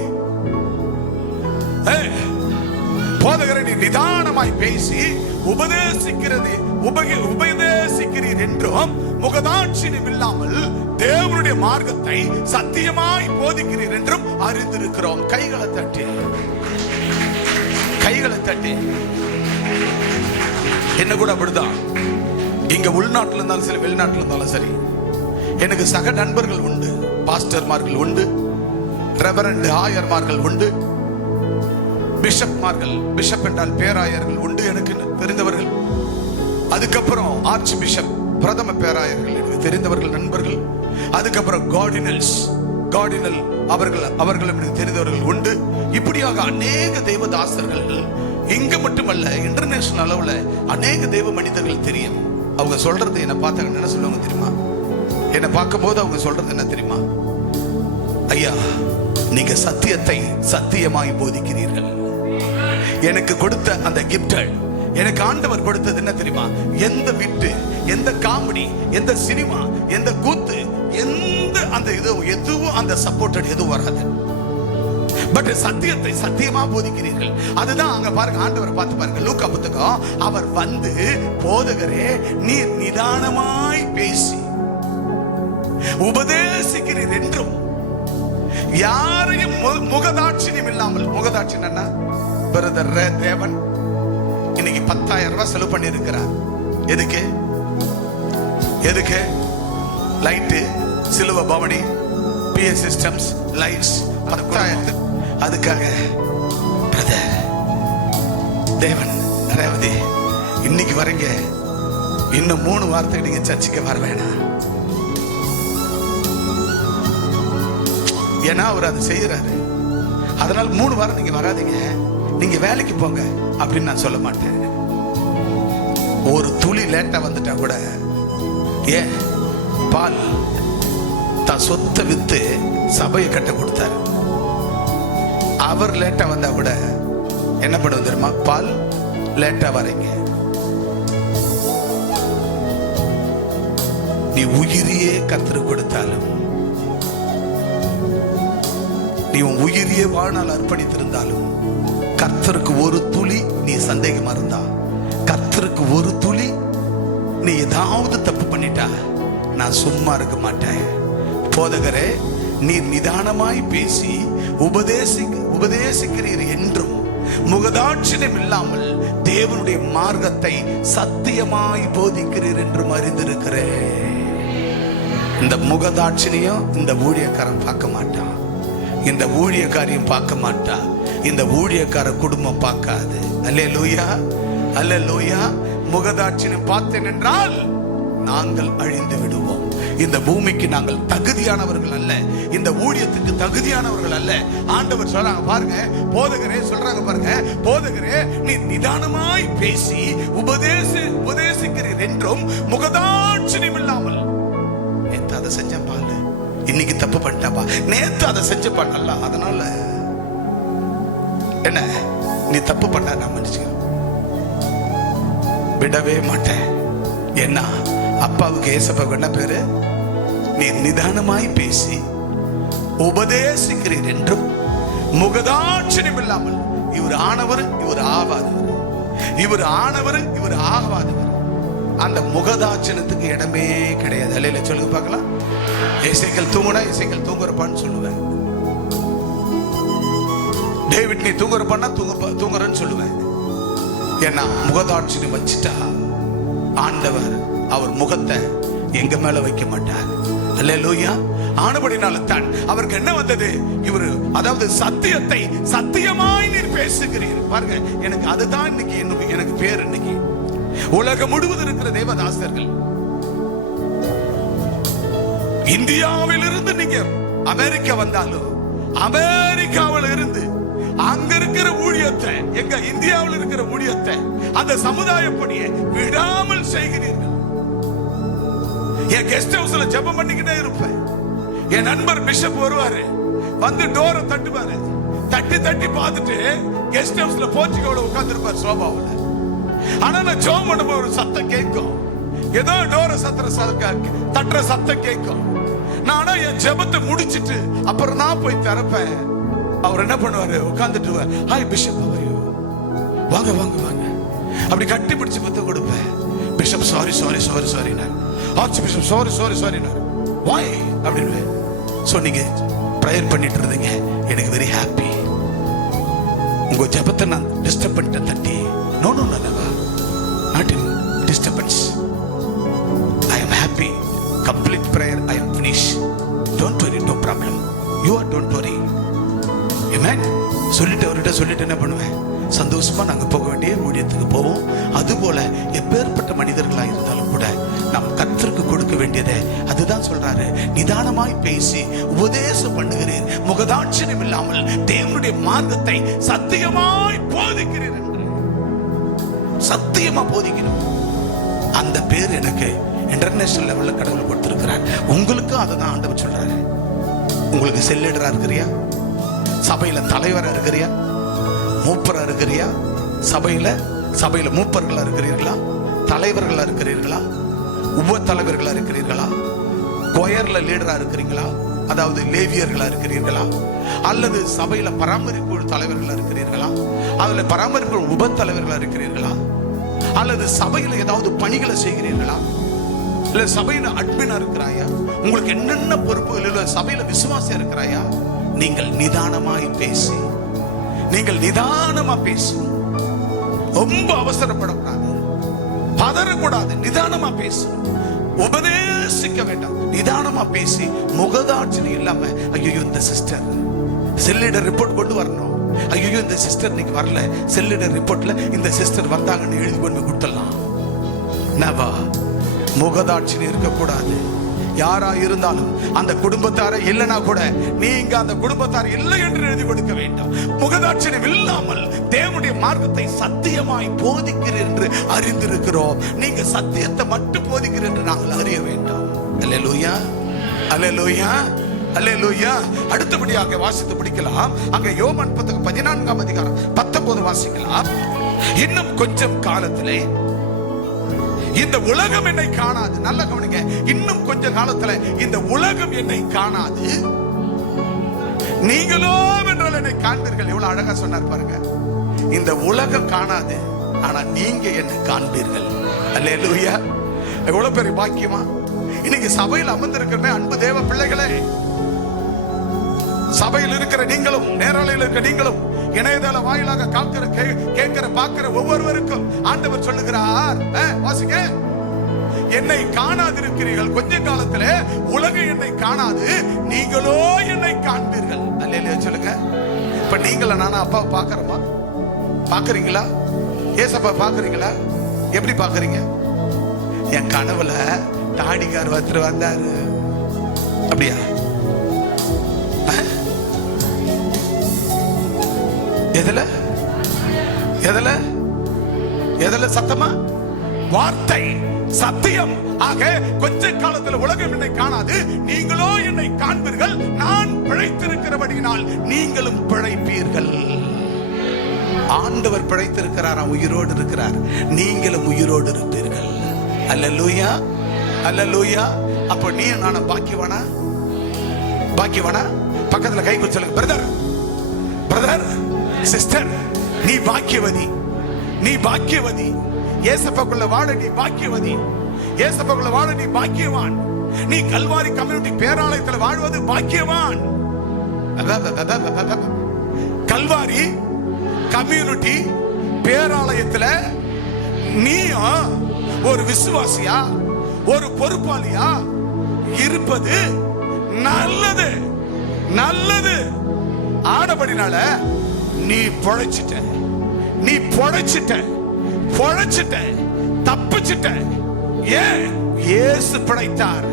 போதகரை நீ நிதானமாய் பேசி உபதேசிக்கிறீர் என்றும் முகதாட்சியம் இல்லாமல் தேவனுடைய மார்க்கத்தை சத்தியமாய் போதிக்கிறீர் என்றும் அறிந்திருக்கிறோம். கைகளை தட்டி, கைகளை தட்டி. என்ன கூட அப்படிதான், இங்க உள்நாட்டில் இருந்தாலும் சரி வெளிநாட்டில் இருந்தாலும் சரி, எனக்கு சக நண்பர்கள் உண்டு, பாஸ்டர்மார்கள் உண்டு, ரெவரண்ட் ஆயர்மார்கள் உண்டு, பிஷப்மார்கள், பிஷப் என்றால் பேராயர்கள் உண்டு எனக்கு தெரிந்தவர்கள். அதுக்கப்புறம் ஆர்ச் பிஷப், பிரதம பேராயர்கள் எனக்கு தெரிந்தவர்கள் நண்பர்கள். அதுக்கப்புறம் கார்டினல் அவர்களும் எனக்கு தெரிந்தவர்கள் உண்டு. இப்படியாக அநேக தேவதாசர்கள் இங்க மட்டுமல்ல, இன்டர்நேஷனல் அளவுல அநேக தேவ மனிதர்கள் தெரியும். அவங்க சொல்றது என்ன பார்த்தாங்க என்ன சொல்லுவாங்க தெரியுமா? என்ன பார்க்கும் போது அவங்க சொல்றது என்ன தெரியுமா? ஐயா, நீங்க சத்தியத்தை சத்தியமாய் போதிக்கிறீர்கள். எனக்கு கொடுத்த அந்த கிஃப்ட், எனக்கு ஆண்டவர் கொடுத்தது என்ன தெரியுமா? எந்த விட்டு, எந்த காமெடி, எந்த சினிமா, எந்த கூத்து, எந்த அந்த எதுவும் அந்த சப்போர்ட்டட் எதுவும் வராது. பட் சத்தியத்தை சத்தியமா போதிக்கிறீர்கள். அதுதான் அங்க பாருங்க, ஆண்டவர் பார்த்து பாருங்க, லூக்கா புத்தகம். அவர் வந்து, போதகரே நீர் நிதானமாய் பேசி உபதேசிக்கிறீர் என்றும் யாரையும் முகதாட்சியம் இல்லாமல். முகதாட்சியம் என்ன? பிரதர் தேவன் இன்னைக்கு 10,000 ரூபாய் செலவு பண்ணி இருக்கிறார். எதுக்கு? லைட்டு, சிலுவ பவனி, பிஎஸ் சிஸ்டம்ஸ், லைட்ஸ் 10,000. அதுக்காக பிரதர் தேவன் ரேவதி இன்னைக்கு வரீங்க, இன்னும் 3 வாரத்துக்கு நீங்க சர்ச்சுக்கு வர வேணாம். ஏன்னா அவர் அதை செய்யறாரு. அதனால 3 வாரம் நீங்க வராதீங்க, நீங்க வேலைக்கு போங்க அப்படின்னு நான் சொல்ல மாட்டேன். ஒரு துளி லேட்டா வந்துட்டா கூட, ஏன் பால் தான் சொத்தை வித்து சபையை கட்ட கொடுத்தாரு. அவர் லேட்டா வந்தா கூட என்ன பண்ணுவது தெரியுமா? பால் லேட்டா வரீங்க, நீ உயிரியே கர்த்தருக்கு கொடுத்தாலும், நீ உன் உயிரியே வாழ்நாள் அர்ப்பணித்திருந்தாலும், கர்த்தருக்கு ஒரு துளி நீ சந்தேகமா இருந்தா, கர்த்தருக்கு ஒரு துளி நீ ஏதாவது தப்பு பண்ணிட்டா, நான் சும்மா இருக்க மாட்டேன். போதகரே நீர் நிதானமாய் பேசி உபதேசிக்கிறீர் என்றும் முகதாட்சியம் இல்லாமல் தேவனுடைய மார்க்கத்தை சத்தியமாய் போதிக்கிறீர் என்றும் அறிந்திருக்கிறேன். இந்த முகதாட்சியம் இந்த ஊழியக்காரன் பார்க்க மாட்டான், இந்த ஊழியக்காரியம் பார்க்க மாட்டா, இந்த ஊழியக்கார குடும்பம் பார்க்காது. அல்லேலூயா, அல்லேலூயா. முகதாட்சியம் பார்த்தேன் என்றால் நாங்கள் அழிந்து விடுவோம். இந்த பூமிக்கு நாங்கள் தகுதியானவர்கள் அல்ல, இந்த ஊழியத்துக்கு தகுதியானவர்கள் அல்ல. ஆண்டவர் சொல்றாங்க பாருங்க, போதகரே சொல்றாங்க பாருங்க, போதகரே நீ நிதானமாய் பேசி உபதேசிக்கிறீர் என்றும் முகதாட்சியம் இல்லாமல். நேத்து அதை செஞ்சேன் பாரு, இன்னைக்கு தப்பு பண்ணிட்டாப்பா, நேத்து அதை செஞ்சப்பா நல்லா, அதனால என்ன நீ தப்பு பண்ண நான் மன்னிச்சுக்கிறேன், விடவே மாட்டேன். என்ன அப்பாவுக்கு ஏசப்பாவுக்கு என்ன பேரு? நீ நிதானமாய் பேசி உபதேசிக்கிறீர் என்றும் முகதாட்சியம் இல்லாமல். இவர் ஆனவர், இவர் ஆவாதவர், இவர் ஆனவர், இவர் ஆகாதவர். அந்த முகதாட்சணத்துக்கு இடமே கிடையாது. அல்லையில சொல்லுங்க பார்க்கலாம். எசேக்கியேல் தூங்குனா எசேக்கியேல் தூங்குறப்பான்னு சொல்லுவேன், டேவிட் நீ தூங்குறப்பான்னா தூங்குறன்னு சொல்லுவேன். ஏன்னா முகதாட்சியம் வச்சுட்டா ஆண்டவர் அவர் முகத்தை எங்க மேல வைக்க மாட்டார். அல்லேலூயா. ஆனபடினால தான் அவருக்கு என்ன வந்தது? இவரு அதாவது சத்தியத்தை சத்தியமாய் நீர் பேசுகிறீர். பாருங்க, எனக்கு அதுதான் இன்னைக்கு எனக்கு பேர். இன்னைக்கு உலகம் முழுவதும் இருக்கிற தேவதாசர்கள், இந்தியாவில் இருந்து நீங்க அமெரிக்கா வந்தாலும், அமெரிக்காவில் இருந்து அங்க இருக்கிற ஊழியத்தை, எங்க இந்தியாவில் இருக்கிற ஊழியத்தை, அந்த சமுதாயப்படியே விடாமல் செய்கிறீர்கள். என் கெஸ்ட் ஹவுஸ்ல ஜெபம் பண்ணிக்கிட்டே இருப்பேன். என் நண்பர் பிஷப் வருவாரு, வந்து டோரை தட்டுவாரு, தட்டி தட்டி பார்த்துட்டு கெஸ்ட் ஹவுஸ்ல போர்ச்சுகோல உட்கார்ந்துருப்பாரு சோபாவுல. ஆனா நான் ஜெபம் பண்ணும்போது ஒரு சத்தம் கேட்கும், ஏதோ டோரை தட்டுற சத்தம் கேட்கும். நானா என் ஜெபத்தை முடிச்சிட்டு அப்புறம் தான் போய் திறப்பேன். அவர் என்ன பண்ணுவாரு, உட்கார்ந்துட்டு ஹாய் பிஷப் வாங்க வாங்க வாங்க அப்படி கட்டி பிடிச்சு பத்த கொடுப்பேன். Bishop sorry sorry sorry sorry, archbishop sorry sorry sorry, வாய் அப்படின்னு. ஸோ நீங்க ப்ரேயர் பண்ணிட்டு இருந்தீங்க, எனக்கு வெரி ஹாப்பி. உங்க ஜெபத்தை நான் டிஸ்டர்ப் பண்ணிட்டேன் தட்டி. நோ நோ நல்லவா, not in disturbance. I am happy. Complete prayer, I am finish. Don't worry, no problem. You are don't worry. Amen. சொல்லிட்டு அவர்கிட்ட சொல்லிட்டு என்ன பண்ணுவேன், சந்தோஷமா நாங்க போக வேண்டிய ஊழியத்துக்கு போவோம். அதுபோல எப்பேற்பட்ட மனிதர்களா இருந்தாலும் கூட நாம் கர்த்தருக்கு கொடுக்க வேண்டியதை அதுதான் சொல்றாரு, நிதானமாய் பேசி உபதேசம் பண்ணுகிறீர், முகதாட்சணியம் இல்லாமல் தேவனுடைய மார்க்கத்தை சத்தியமாய் போதிக்கிறீர் என்று. சத்தியமா போதிக்கணும். அந்த பேர் எனக்கு இன்டர்நேஷனல் லெவல்ல கடவுள் கொடுத்திருக்கிறார். உங்களுக்கு அதை தான் ஆண்டவர் சொல்றாரு. உங்களுக்கு செல்லீடரா இருக்கிறியா, சபையில தலைவரா இருக்கிறியா, மூப்பரா இருக்கிறியா, சபையில மூப்பர்களா இருக்கிறீர்களா, தலைவர்களா இருக்கிறீர்களா, உப தலைவர்களா இருக்கிறீர்களா, கொயர்ல லீடரா இருக்கிறீங்களா, அதாவது லேவியர்களா இருக்கிறீர்களா, அல்லது சபையில பராமரிப்பு தலைவர்களா இருக்கிறீர்களா, அதுல பராமரிப்பு உப தலைவர்களா இருக்கிறீர்களா, அல்லது சபையில ஏதாவது பணிகளை செய்கிறீர்களா, இல்ல சபையில அட்மினா இருக்கிறாயா, உங்களுக்கு என்னென்ன பொறுப்புகள் இல்ல, சபையில விசுவாசம் இருக்கிறாயா, நீங்கள் நிதானமாய் பேசி, நீங்கள் நிதானமா பேசணும். ரொம்ப அவசரப்படக்கூடாது, பதறக்கூடாது, நிதானமா பேசணும். உபதேசிக்க வேண்டாம், நிதானமா பேசி முகதாட்சணி இல்லாம ஐயோ இந்த சிஸ்டர் செல்லிடர் ரிப்போர்ட் கொண்டு வரணும், ஐயோ இந்த சிஸ்டர் இன்னைக்கு வரல, செல்லிடர் ரிப்போர்ட்ல இந்த சிஸ்டர் வந்தாங்கன்னு எழுதி கொண்டு கொடுத்துடலாம். நவா முகதாட்சணி இருக்கக்கூடாது. யாரா இருந்தாலும் அந்த குடும்பத்தார இல்லைனா கூட நீங்க அந்த குடும்பத்தார் இல்லை என்று எழுதி கொடுக்க வேண்டும். முகதாட்சணியம் இல்லாமல் தேவனுடைய மார்க்கத்தை சத்தியமாய் போதிக்கிறீர் என்று அறிந்திருக்கிறோம். நீங்க சத்தியத்தை மட்டும் போதிக்கிறீர் என்று நாங்கள் அறிய வேண்டும். அல்லேலூயா அல்லேலூயா அல்லேலூயா. அடுத்தபடியாக வாசித்து பிடிக்கலாம். அங்க யோவான் 14ஆம் அதிகாரம் 19 வாசிக்கலாம். இன்னும் கொஞ்சம் காலத்திலே இந்த உலகம் என்னை காணாது. நல்ல கவனிங்க, இன்னும் கொஞ்ச காலத்துல இந்த உலகம் என்னை காணாது, நீங்களோ என்றால் என்னை காண்பீர்கள். எவ்வளவு அழகா சொன்னார் பாருங்க. இந்த உலகம் காணாது, ஆனா நீங்க என்னை காண்பீர்கள். அல்லேலூயா. எவ்வளவு பெரிய பாக்கியமா. இன்னைக்கு சபையில் அமர்ந்திருக்கிற அன்பு தேவ பிள்ளைகளே, சபையில் இருக்கிற நீங்களும், நேரலையில் இருக்கிற நீங்களும், இணையதள வாயிலாக கேட்கிற பார்க்கிற ஒவ்வொருவருக்கும் ஆண்டவர் சொல்லுகிறார், வாசிங்க, என்னை காணாதிருக்கிறீர்கள், கொஞ்ச காலத்துல உலகம் என்னை காணாது, நீங்களோ என்னை காண்பீர்கள். அல்லேலூயா சொல்லுங்க. இப்ப நீங்கள நானா அப்பாவை பாக்குறோமா? பாக்குறீங்களா? ஏசப்பா பாக்குறீங்களா? எப்படி பாக்குறீங்க? என் கனவுல தாடிக்கார் ஒருத்தர் வந்தாரு. அப்படியா? எதுல எதுல எதுல சத்தமா? வார்த்தை சத்தியம். ஆக கொஞ்ச காலத்துல உலகம் என்னை காணாது, நீங்களோ என்னை காண்பீர்கள். நான் பிழைத்திருக்கிறபடியினால் நீங்களும் பிழைப்பீர்கள். ஆண்டவர் பிழைத்திருக்கிறார், உயிரோடு இருக்கிறார், நீங்களும் உயிரோடு இருப்பீர்கள். அல்லேலூயா அல்லேலூயா. அப்ப நீ நானும் பாக்கியவானா? பாக்கியவானா? பக்கத்துல கை கொடுத்து சொல்லுங்க, பிரதர் பிரதர் சிஸ்டர், நீ பாக்கியவதி, நீ பாக்கியவதி. ஏசப்பாக்குள்ள வாழ நீ பாக்கியவதி, ஏசப்பாக்குள்ள வாழ நீ பாக்கியவான். நீ கல்வாரி கம்யூனிட்டி பேராலயத்தில் வாழ்வது பாக்கியவான். கல்வாரி கம்யூனிட்டி பேராலயத்தில் நீயும் ஒரு விசுவாசியா, ஒரு பொறுப்பாளியா இருப்பது நல்லது நல்லது. ஆனபடினால நீ பொழைச்சிட்ட, நீ பொழைச்சிட்ட, பொழைச்சிட்ட, தப்பிச்சிட்ட. ஏன்? இயேசு பிழைத்தார்,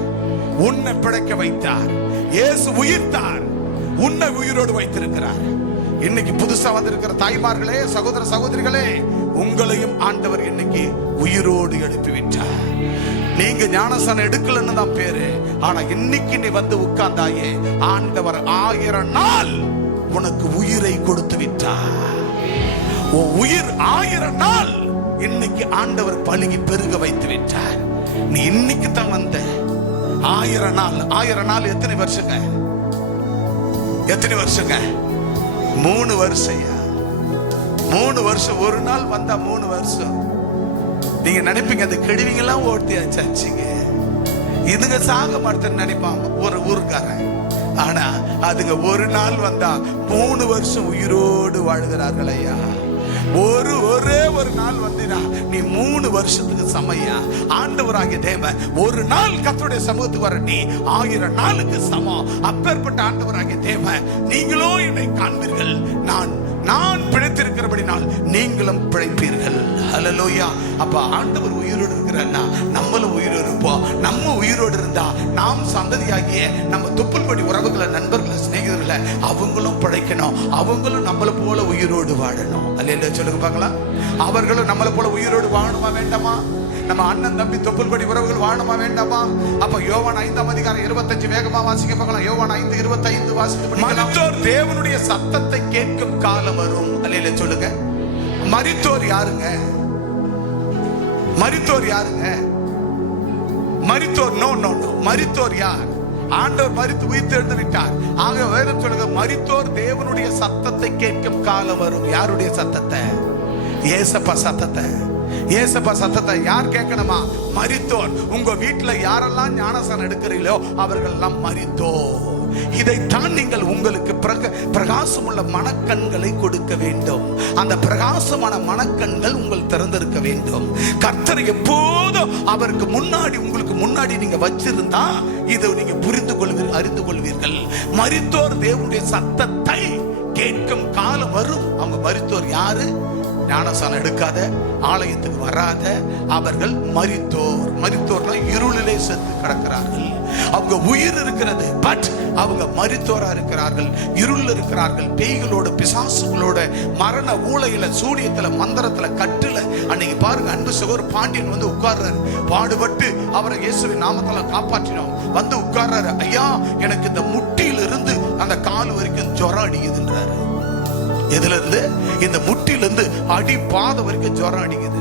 உன்னை பிழைக்க வைத்தார். இயேசு உயிர்த்தார், உன்னை உயிரோடு வைத்திருக்கிறார். இன்னைக்கு புதுசா வந்திருக்கிற தாய்மார்களே, சகோதர சகோதரிகளே, உங்களையும் ஆண்டவர் இன்னைக்கு உயிரோடு எழுப்பிவிட்டார். நீங்க ஞானஸ்நானம் எடுக்கலன்னு தான் பேரு, ஆனா இன்னைக்கு நீ வந்து உட்கார்ந்தாயே, ஆண்டவர் 1000 நாள் உனக்கு உயிரை கொடுத்து விட்டார். உன் உயிர் 1000 நாள் இன்னைக்கு ஆண்டவர் பழுகி பெருக வைத்து விட்டார். நீ இன்னைக்கு தான் வந்த. 1000 நாள் 1000 நாள் எத்தனை வருஷங்க? எத்தனை வருஷங்க? 3 வருஷம். 3 வருஷம். ஒரு நாள் வந்தா 3 வருஷம். நீங்க நினைப்பீங்க அந்த கெடுவிங்கெல்லாம் ஓட்டியாச்சாச்சுங்க, இதுங்க சாக மாட்டேன்னு நினைப்பாங்க ஒரு ஊருக்காரன். ஆனா அதுங்க ஒரு நாள் வந்தா 3 வருஷம் உயிரோடு வாழ்கிறார்கள் ஐயா. ஒரே ஒரு நாள் வந்தீனா நீ 3 வருஷத்துக்கு சமையா. ஆண்டவராகிய தேவன் ஒரு நாள் கர்த்தருடைய சமூகத்துக்கு வர நீ 1000 நாளுக்கு சமம். அப்பேற்பட்ட ஆண்டவராகிய தேவன், நீங்களோ என்னை காண்பீர்கள், நான் பிழைத்திருக்கிறபடினால் நீங்களும் பிழைப்பீர்கள். ஹல்லேலூயா. அப்ப ஆண்டவர் உயிரோடு இருக்கிறார்னா நம்மளும் உயிரோடு இருப்போம். நம்ம உயிரோடு இருந்தா நாம் சந்ததியாகிய நம்ம தொப்புள்படி உறவுகளை, நண்பர்களை, சிநேகிதர்களை அவங்களும் பிழைக்கணும். அவங்களும் நம்மளை போல உயிரோடு வாழணும். அல்லேலூயா சொல்லுங்க பார்க்கலாம். அவர்களும் நம்மளை போல உயிரோடு வாழணுமா வேண்டாமா? நம்ம அண்ணன் தம்பி தொப்புள்படி உறவுகள் வாழணுமா வேண்டாமா? அப்ப யோவான் 5ஆம் அதிகாரம் 25 வேகமா வாசிக்க பார்க்கலாம். யோவான் 5:25 வாசித்து, மரித்தோர் தேவனுடைய சத்தத்தை கேட்கும் காலம் வரும். அல்லேலூயா சொல்லுங்க. மரித்தோர் யாருங்க? மரித்தோர் யாருங்க? மரித்தோர் நோ. மரித்தோர் யார்? ஆண்டவர் மரித்து உயிர்த்தெழுந்து விட்டார். ஆக வேதம் சொல்லுங்க, மரித்தோர் தேவனுடைய சத்தத்தை கேட்கும் காலம் வரும். யாருடைய சத்தத்தை? ஏசப்பா சத்தத்தை. ஏசப்பா சத்தத்தை யார் கேட்கணுமா? மரித்தோர். உங்க வீட்டுல யாரெல்லாம் ஞானஸ்நானம் எடுக்கிறீங்களோ அவர்கள் எல்லாம் மரித்தோர். இதைத்தான் நீங்கள் உங்களுக்கு பிரகாசமுள்ள மனக்கண்களை கொடுக்க வேண்டும். அந்த பிரகாசமான மனக்கண்கள் உங்கள் திறந்திருக்க வேண்டும். கர்த்தர் எப்போதும் அவருக்கு முன்னாடி, உங்களுக்கு முன்னாடி நீங்க வச்சிருந்தா இதை நீங்க புரிந்து கொள்வீர்கள், அறிந்து கொள்வீர்கள். மரித்தோர் தேவனுடைய சத்தத்தை கேட்கும் காலம் வரும். அவங்க மரித்தோர் யாரு? ஞானஸ்நானம் எடுக்காத, ஆலயத்துக்கு வராத அவர்கள் மரித்தோர். மரித்தோர்னா இருளிலே செத்து கிடக்கிறார்கள். அவங்க உயிர் இருக்கிறது, பட் அவங்க மரித்தோரா இருக்கிறார்கள், இருள் இருக்கிறார்கள். பேய்களோட, பிசாசுகளோட, மரண ஊளையில, சூனியத்துல, மந்திரத்துல, கட்டுல. அன்னைக்கு பாருங்க, அன்பு சகோதரர் பாண்டியன் வந்து உட்கார்றாரு. பாடுபட்டு அவரை இயேசுவின் நாமத்துல காப்பாற்றினோம். வந்து உட்கார்றாரு. ஐயா, எனக்கு இந்த முட்டியிலிருந்து அந்த கால் வரைக்கும் ஜுரம் அடிக்குதுன்றாரு. எதுல இருந்து? இந்த முட்டிலிருந்து அடி பாத வரைக்கும் ஜுரம் அடிக்குது.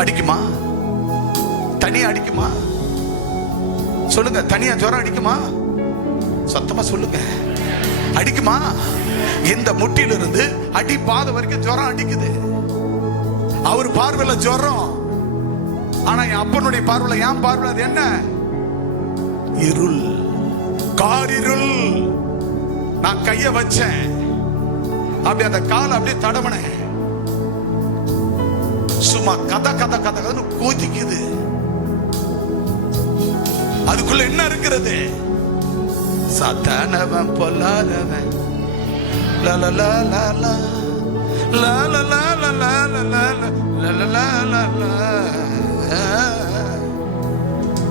அடிக்குமா? தனியா அடிக்குமா? சொல்லுங்க. தனியா ஜுரம் அடிக்குமா? சத்தமா சொல்லுங்க. அடிக்குமா? இந்த முட்டிலிருந்து அடி பாத வரைக்கும் ஜுரம் அடிக்குது. அவர் பார்வையில ஜுரம், ஆனா என் அப்பனுடைய பார்வையில, என் பார்வையில அது என்ன? இருள், காரிருள். நான் கைய வச்சேன், அப்படி அந்த கால் அப்படியே தடவனேன், சும்மா கதன்னு கொதிக்குது. அதுக்குள்ள என்ன இருக்கிறது? சத்தானவன் பொல்லாதவன்.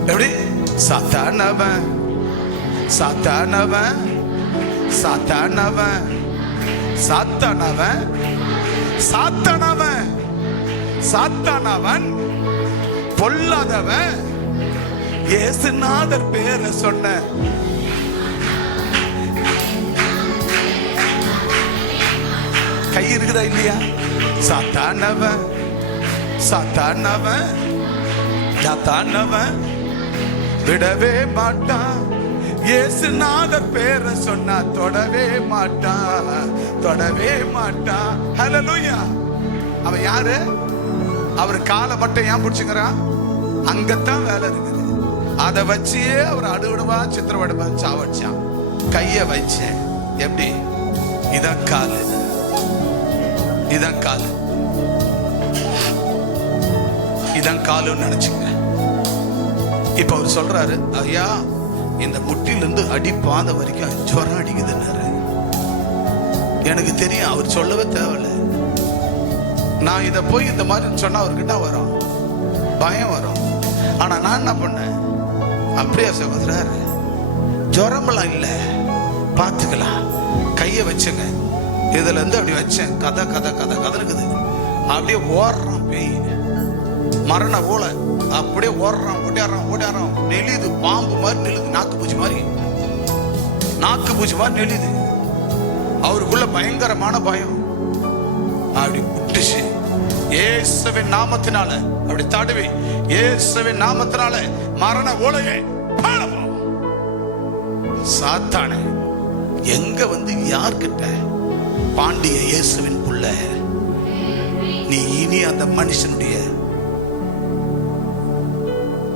எப்படி? சாத்தானவன், சாத்தானவன், சாத்தானவன், சாத்தானவன், சாத்தானவன், சாத்தானவன், பொல்லாதவன். இயேசுநாதர் பேரை சொன்ன கை இருக்குதா இல்லையா? சாத்தானவன், சாத்தானவன், சாத்தானவன் விடவே மாட்டான். இயேசுநாதர் பேரை சொன்னா தொடவே மாட்டான், தொடவே மாட்டான். ஹல்லேலூயா. அவன் யாரு? அவர் காலை மட்டும் ஏன் பிடிச்சுக்கிறான்? அங்கத்தான் வேலை இருக்குது. அதை வச்சே அவர் அடுவிடுவா, சித்திரவடுவா, சாவடிச்சான். கைய வச்சேன். எப்படி? இதான் காலு, இதான் காலு, இதான் காலுன்னு நினைச்சுங்க. இப்ப அவர் சொல்றாரு, ஐயா, இந்த முட்டிலிருந்து அடி பாத வரைக்கும் ஜுரம் அடிக்குதுன்னாரு. எனக்கு தெரியும், அவர் சொல்லவே தேவையில்லை. நான் இதை போய் இந்த மாதிரி சொன்னா அவர்கிட்ட வரும், பயம் வரும். ஆனா நான் என்ன பண்ணேன்? அப்படியே சகோதரர், ஜுரமெல்லாம் இல்லை, பார்த்துக்கலாம், கையை வச்சுங்க. இதுல இருந்து அப்படி வச்சேன். கதை கதை கதை கதறுக்குது. அப்படியே ஓடுறான் பேய், மரண போல அப்படியே ஓடுறான், ஓடியாடுறான் ஓடியாடுறான். நெளிது, பாம்பு மாதிரி நெளிது, நாக்கு பூச்சி மாதிரி நெளிது. அவருக்குள்ள பயங்கரமான பயம். அப்படி விட்டுச்சு. இயேசுவின் நாமத்தினால அப்படி தடவி, இயேசுவின் நாமத்தினால மரண ஓலையே பாழப்போ. சாத்தானே எங்க வந்து யார்கிட்ட? பாண்டிய இயேசுவின் புள்ள, நீ இனி அந்த மனுஷனுடைய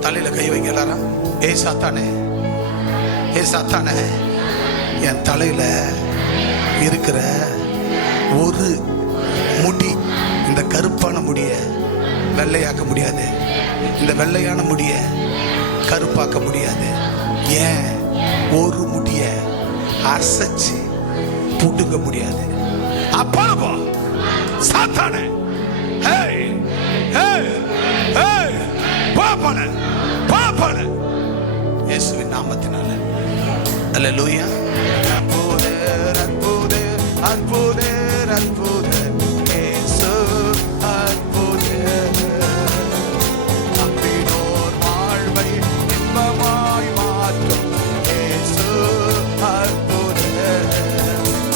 தலையில கை வைங்க எல்லாரும். ஏ சாத்தானே, ஏ சாத்தானே, என் தலையில இருக்கிற ஒரு முடி, இந்த கருப்பான முடிய வெள்ளையாக்க முடியாது, இந்த வெள்ளையான முடிய கருப்பாக்க முடியாது. ஏன்? ஒரு முடிய அசைச்சு புடுங்க முடியாது. அப்போ சாத்தானே, ஹேய் ஹேய் ஹேய், பாப்பான பாப்பான இயேசுவின் நாமத்தினால. அல்லேலூயா. அற்புதர் அற்புதர் அற்புதர் அற்புதர் இயேசு அற்புதர். நம்பினோர் வாழ்வை இன்பமாய் மாற்றும் இயேசு அற்புதர்.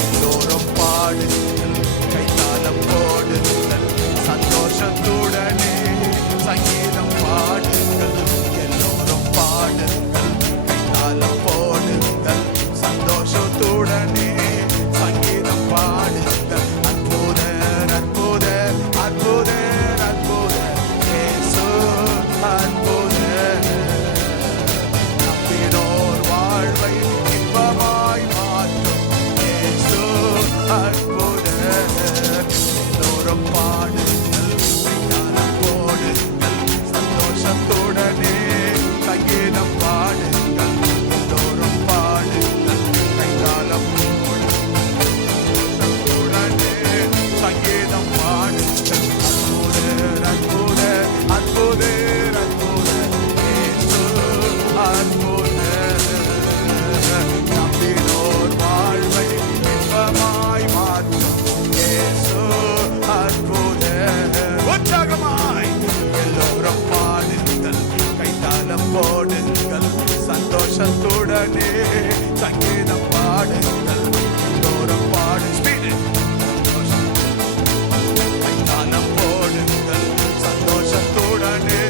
எல்லோரும் பாடுங்கள், கைத்தாளம் போடுங்கள், சந்தோஷத்துடனே சங்கீதம் பாடுங்கள். எல்லோரும் பாடுங்கள், கைத்தாளம் போடுங்கள், சந்தோஷத்துடனே சங்கீதம் பாடுங்கள். அற்புதர் அற்புதர் அற்புதர் அற்புதர் இயேசு அற்புதர். நம்பினோர் வாழ்வை இன்பமாய் மாற்றும் இயேசு அற்புதர். எல்லோரும் பாடுங்கள், கைத்தாளம் போடுங்கள், சந்தோஷத்துடனே சங்கீதம் பாடுங்கள். எல்லோரும் பாடுங்கள், கைத்தாளம் போடுங்கள், சந்தோஷத்துடனே சங்கீதம் பாடுங்கள். அற்புதர் அற்புதர் அற்புதர் அற்புதர் இயேசு அற்புதர். நம்பினோர் வாழ்வை இன்பமாய் மாற்றும் இயேசு அற்புதர். உற்சாகமாய் எல்லோரும் பாடுங்கள், கைத்தாளம் போடுங்கள், சந்தோஷத்துடனே சங்கீதம் பாடுங்கள். எல்லோரும் பாடு, ஸ்பீடு. கைத்தாளம் போடுங்கள், சந்தோஷத்துடனே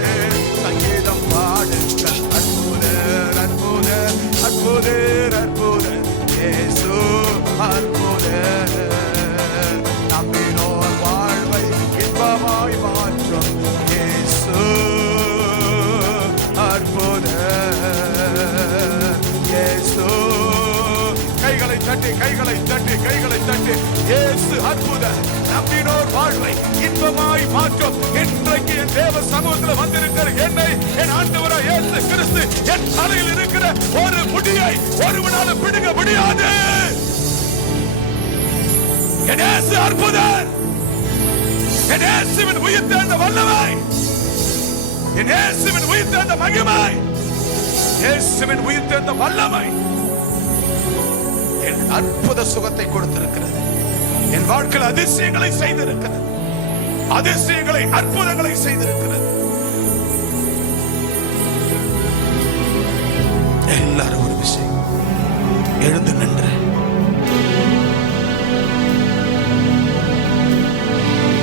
சங்கீதம் பாடுங்கள். அற்புதர் அற்புதர் அற்புதர் அற்புதர் இயேசு அற்புதர். நம்பினோர் வாழ்வை இன்பமாய் மாற்றும் இயேசு அற்புதர். இயேசு. கைகளை தட்டி கைகளை தட்டி கைகளை தட்டி, இயேசு அற்புதர். நம்பினோர் வாழ்வை இன்பமாய் மாற்றும். இன்றைக்கு என் தேவ சமூகத்தில் வந்திருக்கிற என்னை, என் ஆண்டவராய் இயேசு கிறிஸ்து என் தலையில் இருக்கிற ஒரு முடியை ஒருவனால பிடுங்க முடியாது. என் இயேசு அற்புதர். என் இயேசுவின் உயிர்த்தெழுந்த வல்லமை, என் இயேசுவின் உயிர்த்தெழுந்த மகிமை, இயேசுவின் உயிர்த்தெழுந்த வல்லமை என் அற்புத சுகத்தை கொடுத்திருக்கிறது. என் வாழ்க்கையில் அதிசயங்களை செய்திருக்கிறது, அதிசயங்களை அற்புதங்களை செய்திருக்கிறது. எல்லாரும் ஒரு விஷயம் எழுந்து நின்று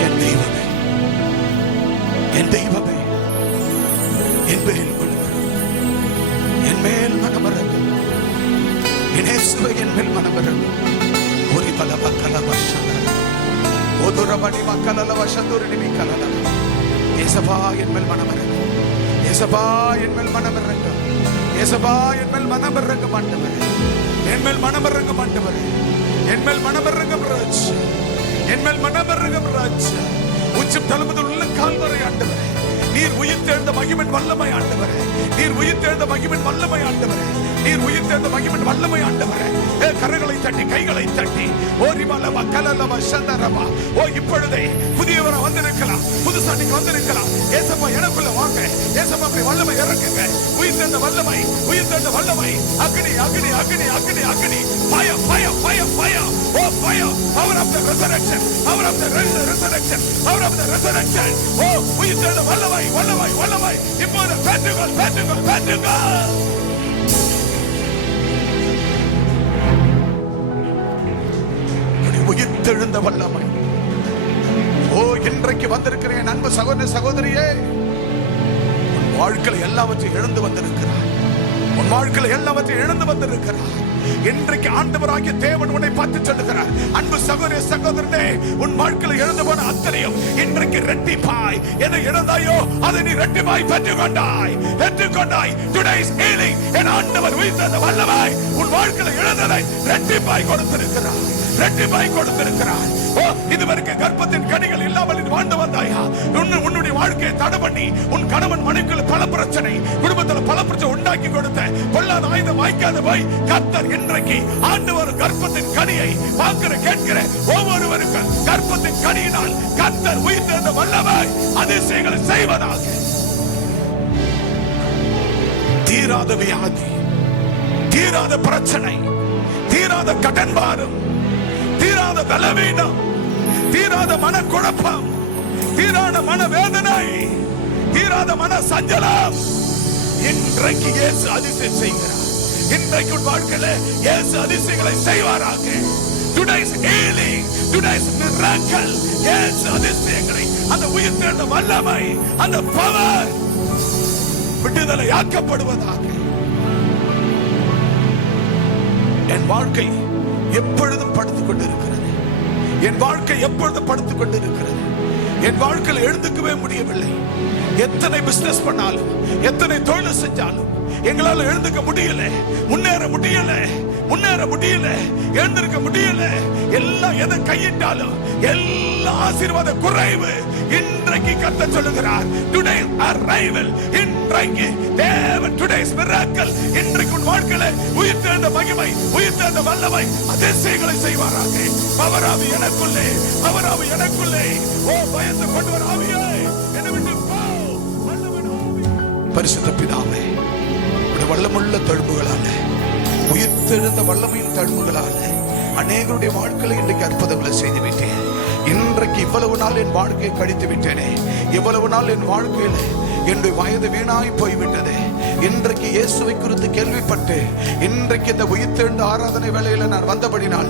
என் தெய்வமே, என் தெய்வமே, என் மேல் மனமரங்கும், என் மேல் மனமரங்கும், என் இயேசுவே என் மேல் மனமரங்கும். ஒரு பல மக்கள வசன ஒதுரபடி மக்கள வசந்துரி மிக்கல இயேசுவா என் மேல் மனமரங்கும், இயேசுவா என் மேல் மனமரங்கும், இயேசுவா என் மேல் மனமரங்கும் ஆண்டவரே, என் மேல் மனமரங்கும் ஆண்டவரே, என் மேல் மனமரங்கும் ராஜா, என் மேல் மனமரங்கும் ராஜா. உச்சம் தளபதில் உள்ள கால்வரை ஆண்டவரே, நீர் உயிர்த்தெழுந்த மகிமையின் வல்லமை ஆண்டவரே, நீர் உயிர்த்தெழுந்த மகிமையின் வல்லமை ஆண்டவரே, நீர் உயிர்த்தெழுந்த மகிமையின் வல்லமை ஆண்டவரே. கரங்களை தட்டி கைகளை தட்டி ஓரிமலவ கலலவ சந்தரவா. ஓ இப்பொழுதே புதியவரா வந்திருக்கலாம், புதுசா நீங்க வந்திருக்கலாம். ஏசப்பா எனக்குள்ள வாங்க, ஏசப்பா அப்படி வல்லமை இறக்குங்க. உயிர்த்தெழுந்த வல்லமை, உயிர்த்தெழுந்த வல்லமை. அக்னி Agni Agni Agni Agni. Fire fire fire fire. Oh fire, power of the resurrection, power of the resurrection, power of the resurrection. Oh, உயிர்த்தெழுந்த வல்லமை, வல்லமை, வல்லமை. இப்போது பெற்றுக்கொள், பெற்றுக்கொள், பெற்றுக்கொள். உயிர்த்தெழுந்த வல்லமை. ஓ, இன்றைக்கு வந்திருக்கிறேன் அன்பு சகோதர சகோதரியே, உன் வாழ்க்கையில் எல்லாவற்றையும் இழந்து வந்திருக்கிறார். உன் வாழ்க்கையில் எல்லாவற்றையும் இழந்து வந்திருக்கிறார். இன்றைக்கு ஆண்டவராகிய தேவன் உன்னை பார்த்து சொல்லுகிறார், அன்பு சகோதர சகோதரனே, உன் வாழ்க்கையில் இழந்து போன அத்தனையும் இன்றைக்கு ரெட்டிப்பாய். எதை இழந்தாயோ அதை நீ ரெட்டிப்பாய் பெற்றுக்கொண்டாய், பெற்றுக்கொண்டாய். Today is healing. என் ஆண்டவர் உயிர்த்தெழுந்த வல்லமை உன் வாழ்க்கையில் இழந்ததை ரெட்டிப்பாய் கொடுத்திருக்கிறார், ரெட்டிப்பாய் கொடுத்திருக்கிறார். ஓ, இதுவரைக்கும் கர்ப்பத்தின் கனிகள் இல்லாமல் வாழ்ந்து வந்தாயா? உன்னுடைய வாழ்க்கையை தடை பண்ணி உன் கணவன் மனைவிக்குள்ள பல பிரச்சனை, குடும்பத்தில் பல பிரச்சனை உண்டாக்கி கொடுத்த பொல்லாத ஆயுதம் வாய்க்காத போய் கர்த்தர் இன்றைக்கு ஆண்டவர் கர்ப்பத்தின் கனியை பார்க்கிற கேட்கிற ஒவ்வொருவருக்கும் கர்ப்பத்தின் கனியினால் கர்த்தர் உயிர்த்தெழுந்த வல்லமை அதிசயங்களை செய்வதாக. தீராத வியாதி, தீராத பிரச்சனை, தீராத கடன் பாரம், தீராத பலவீனம், தீராத மனக்குழப்பம், தீராத மனவேதனை, தீராத மன சஞ்சலம், இன்றைக்கு இயேசு அதிசயம் செய்கிறார். இன்றைக்கு வாழ்க்கையில இயேசு அதிசயங்களை செய்வாராக. Today's healing, today's miracle, இயேசு அதிசயங்களை, அந்த உயிர்த்தெழுந்த வல்லமை, அந்த பவர் விடுதலை ஆக்கப்படுவதாக. என் வாழ்க்கை எப்பொழுதும் படுத்துக் கொண்டிருக்கிறது. என் வாழ்க்கை எப்பொழுதும் படுத்துக் கொண்டிருக்கிறது. என் வாழ்க்கையில் எழுந்துக்கவே முடியவில்லை. எத்தனை பிசினஸ் பண்ணாலும், எத்தனை தொழில் செஞ்சாலும் எங்களால் எழுந்துக்க முடியல, முன்னேற முடியல, முன்னேற முடியல, எழுந்திருக்க முடியல. எல்லாம் எதை கையிட்டாலும் எல்லா ஆசீர்வாத குறைவு. இன்றைக்கு கர்த்தர் சொல்லுகிறார், டுடே அரைவல். இன்றைக்கு தேவன் டுடேஸ் மிராக்கிள், இன்றைக்கு உன் வாழ்க்கையில உயிர்த்தெழுந்த மகிமை, உயிர்த்தெழுந்த வல்லமை அதிசயங்களை செய்வாராக. பவராவி எனக்குள்ளே, பவராவி எனக்குள்ளே. ஓ, பயந்து கொண்டு வர ஆவியே என்னை விட்டு போ. பரிசுத்த பிதாவே, வல்லமுள்ள தழும்புகளால, உயிர்த்தெழுந்த வல்லமையின் தழும்புகளால அநேகருடைய வாழ்க்கையில இன்றைக்கு அற்புதங்களை செய்து விட்டேன். இன்றைக்கு இவ்வளவு நாள் என் வாழ்க்கையை கழித்து விட்டேனே, இவ்வளவு நாள் என் வாழ்க்கையில என்னுடைய வயது வீணாய் போய்விட்டது. இன்றைக்கு இயேசுவை குறித்து கேள்விப்பட்டு இன்றைக்கு இந்த உயிர்த்தெழுந்த ஆராதனை வேளையில நான் வந்தபடினால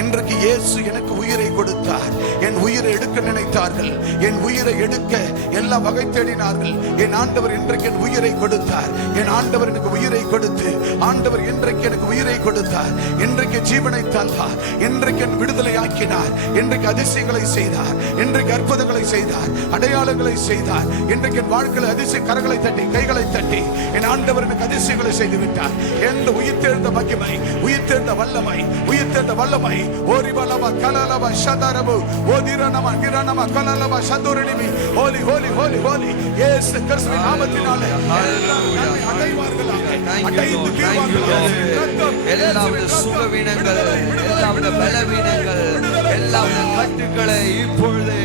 இன்றைக்கு இயேசு எனக்கு உயிரை கொடுத்தார். என் உயிரை எடுக்க நினைத்தார்கள், என் உயிரை எடுக்க எல்லா வகை தேடினார்கள். என் ஆண்டவர் இன்றைக்கு என் உயிரை கொடுத்தார். என் ஆண்டவர் எனக்கு உயிரை கொடுத்து, ஆண்டவர் இன்றைக்கு எனக்கு உயிரை கொடுத்தார். இன்றைக்கு ஜீவனை தந்தார். இன்றைக்கு என் விடுதலை ஆக்கினார். இன்றைக்கு அதிசயங்களை செய்தார். இன்றைக்கு அற்புதங்களை செய்தார், அடையாளங்களை செய்தார். இன்றைக்கு என் வாழ்க்கையில் அதிசய கரங்களை தட்டி, கைகளை தட்டி என் ஆண்டவர் எனக்கு அதிசயங்களை செய்து விட்டார். எந்த உயிர்த்தெழுந்த மகிமை, உயிர்த்தெழுந்த வல்லமை, உயிர்த்தெழுந்த வல்லமை. ஓரிவலவ கலலவ ஷதரபு ஓதிரனம கிரணம கலலவ ஷதுரினிமி. ஹோலி ஹோலி ஹோலி ஹோலி. இயேசு கிறிஸ்துவின் நாமத்தினாலே அடைவார்களாக, அடைந்து தீர்வார்களாக. எல்லாவித சுகவீனங்கள், எல்லாவித பலவீனங்கள், எல்லாவித கட்டுகளை இப்பொழுது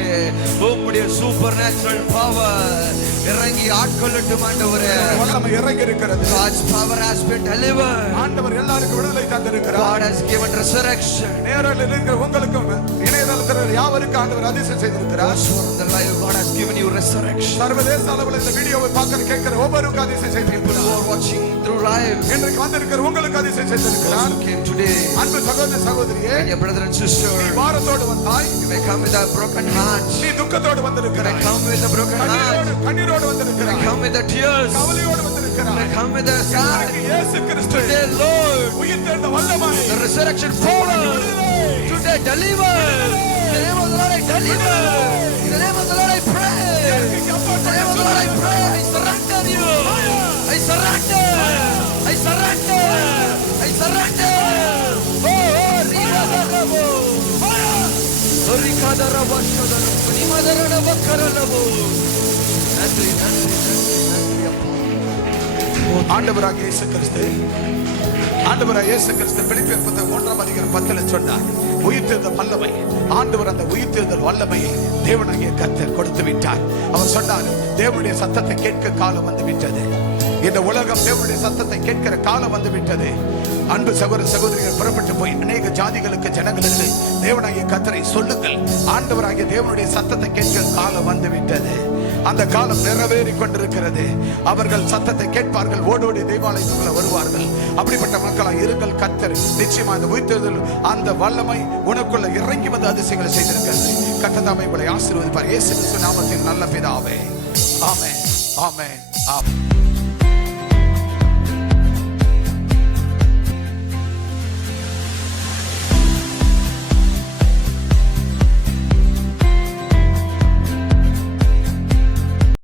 உம்முடைய சூப்பர் நேச்சுரல் பவர் இறங்கி ஆட்கொள்ளட்டும். ஆண்டவரே, வல்லமை இறங்கி இருக்கிறது. God's power has been delivered. ஆண்டவர் எல்லாருக்கும் விடுதலை தந்திருக்கிறார். God has given resurrection. நேரில் இருக்கிற உங்களுக்கும் இணையதளத்தில் யாவருக்கும் ஆண்டவர் அதிசயம் செய்திருக்கிறார். The life God has given you resurrection. சர்வதேச அளவில் இந்த வீடியோவை பார்க்கிற கேட்கிற ஒவ்வொருவருக்கும் அதிசயம் செய்திருக்கிறார். You are watching through live. இன்றைக்கு வந்திருக்கிற உங்களுக்கு அதிசயம் செய்திருக்கிறார். You came today. அன்பு சகோதர சகோதரியே, And your brother and sister, வாரத்தோடு வந்தாய். you may come with a broken heart. நீ துக்கத்தோடு வந்திருக்கிறாய். Come with a broken heart. கண்ணீரோடு வந்திருக்கிறாய். Come with the tears. கவலையோடு வந்திருக்கிறாய். Come with the sad. இயேசு கிறிஸ்து Today, Lord, உயிர்த்தெழுந்த வல்லமை, the resurrection power. Today, deliver. In the name of the Lord, I deliver. In the name of the Lord, I pray. In the name of the Lord, I pray. I surrender you. I surrender. I surrender. I surrender. Oh, Rikadarabu. Rikadarabu. Nimadaranabu karanabu. நன்றி, நன்றி, நன்றி, நன்றி அப்பா. ஆண்டவராக இயேசு கிறிஸ்து, ஆண்டவராக இயேசு கிறிஸ்து பிலிப்பியர் புத்தகம் 1:10 சொன்னார், உயிர்த்தெழுந்த வல்லமை. ஆண்டவர் அந்த உயிர்த்தெழுதல் வல்லமையை தேவனாகிய கர்த்தர் கொடுத்து விட்டார். அவர் சொன்னார், தேவனுடைய சத்தத்தை கேட்க காலம் வந்து விட்டது. இந்த உலகம் தேவனுடைய சத்தத்தை கேட்கிற காலம் வந்து விட்டது. அன்பு சகோதர சகோதரிகள், புறப்பட்டு போய் அநேக ஜாதிகளுக்கு, ஜனங்களுக்கு தேவனாகிய கர்த்தரை சொல்லுங்கள். ஆண்டவராகிய தேவனுடைய சத்தத்தை கேட்கிற காலம் வந்து விட்டது. அந்த காலம் நிறைவேறி கொண்டிருக்கிறது. அவர்கள் சத்தத்தை கேட்பார்கள், ஓடோடி தேவாலயத்துக்குள்ள வருவார்கள். அப்படிப்பட்ட மக்களாக இருங்கள். கர்த்தர் நிச்சயமாக அந்த உயிர்த்தெழுதல் அந்த வல்லமை உனக்குள்ள இறங்கி வந்து அதிசயங்களை செய்திருக்கிறது. கர்த்தர் தாமே உங்களை ஆசீர்வதிப்பார். இயேசு கிறிஸ்து நாமத்தில் நல்ல பிதாவே. ஆமென், ஆமென், ஆமென்.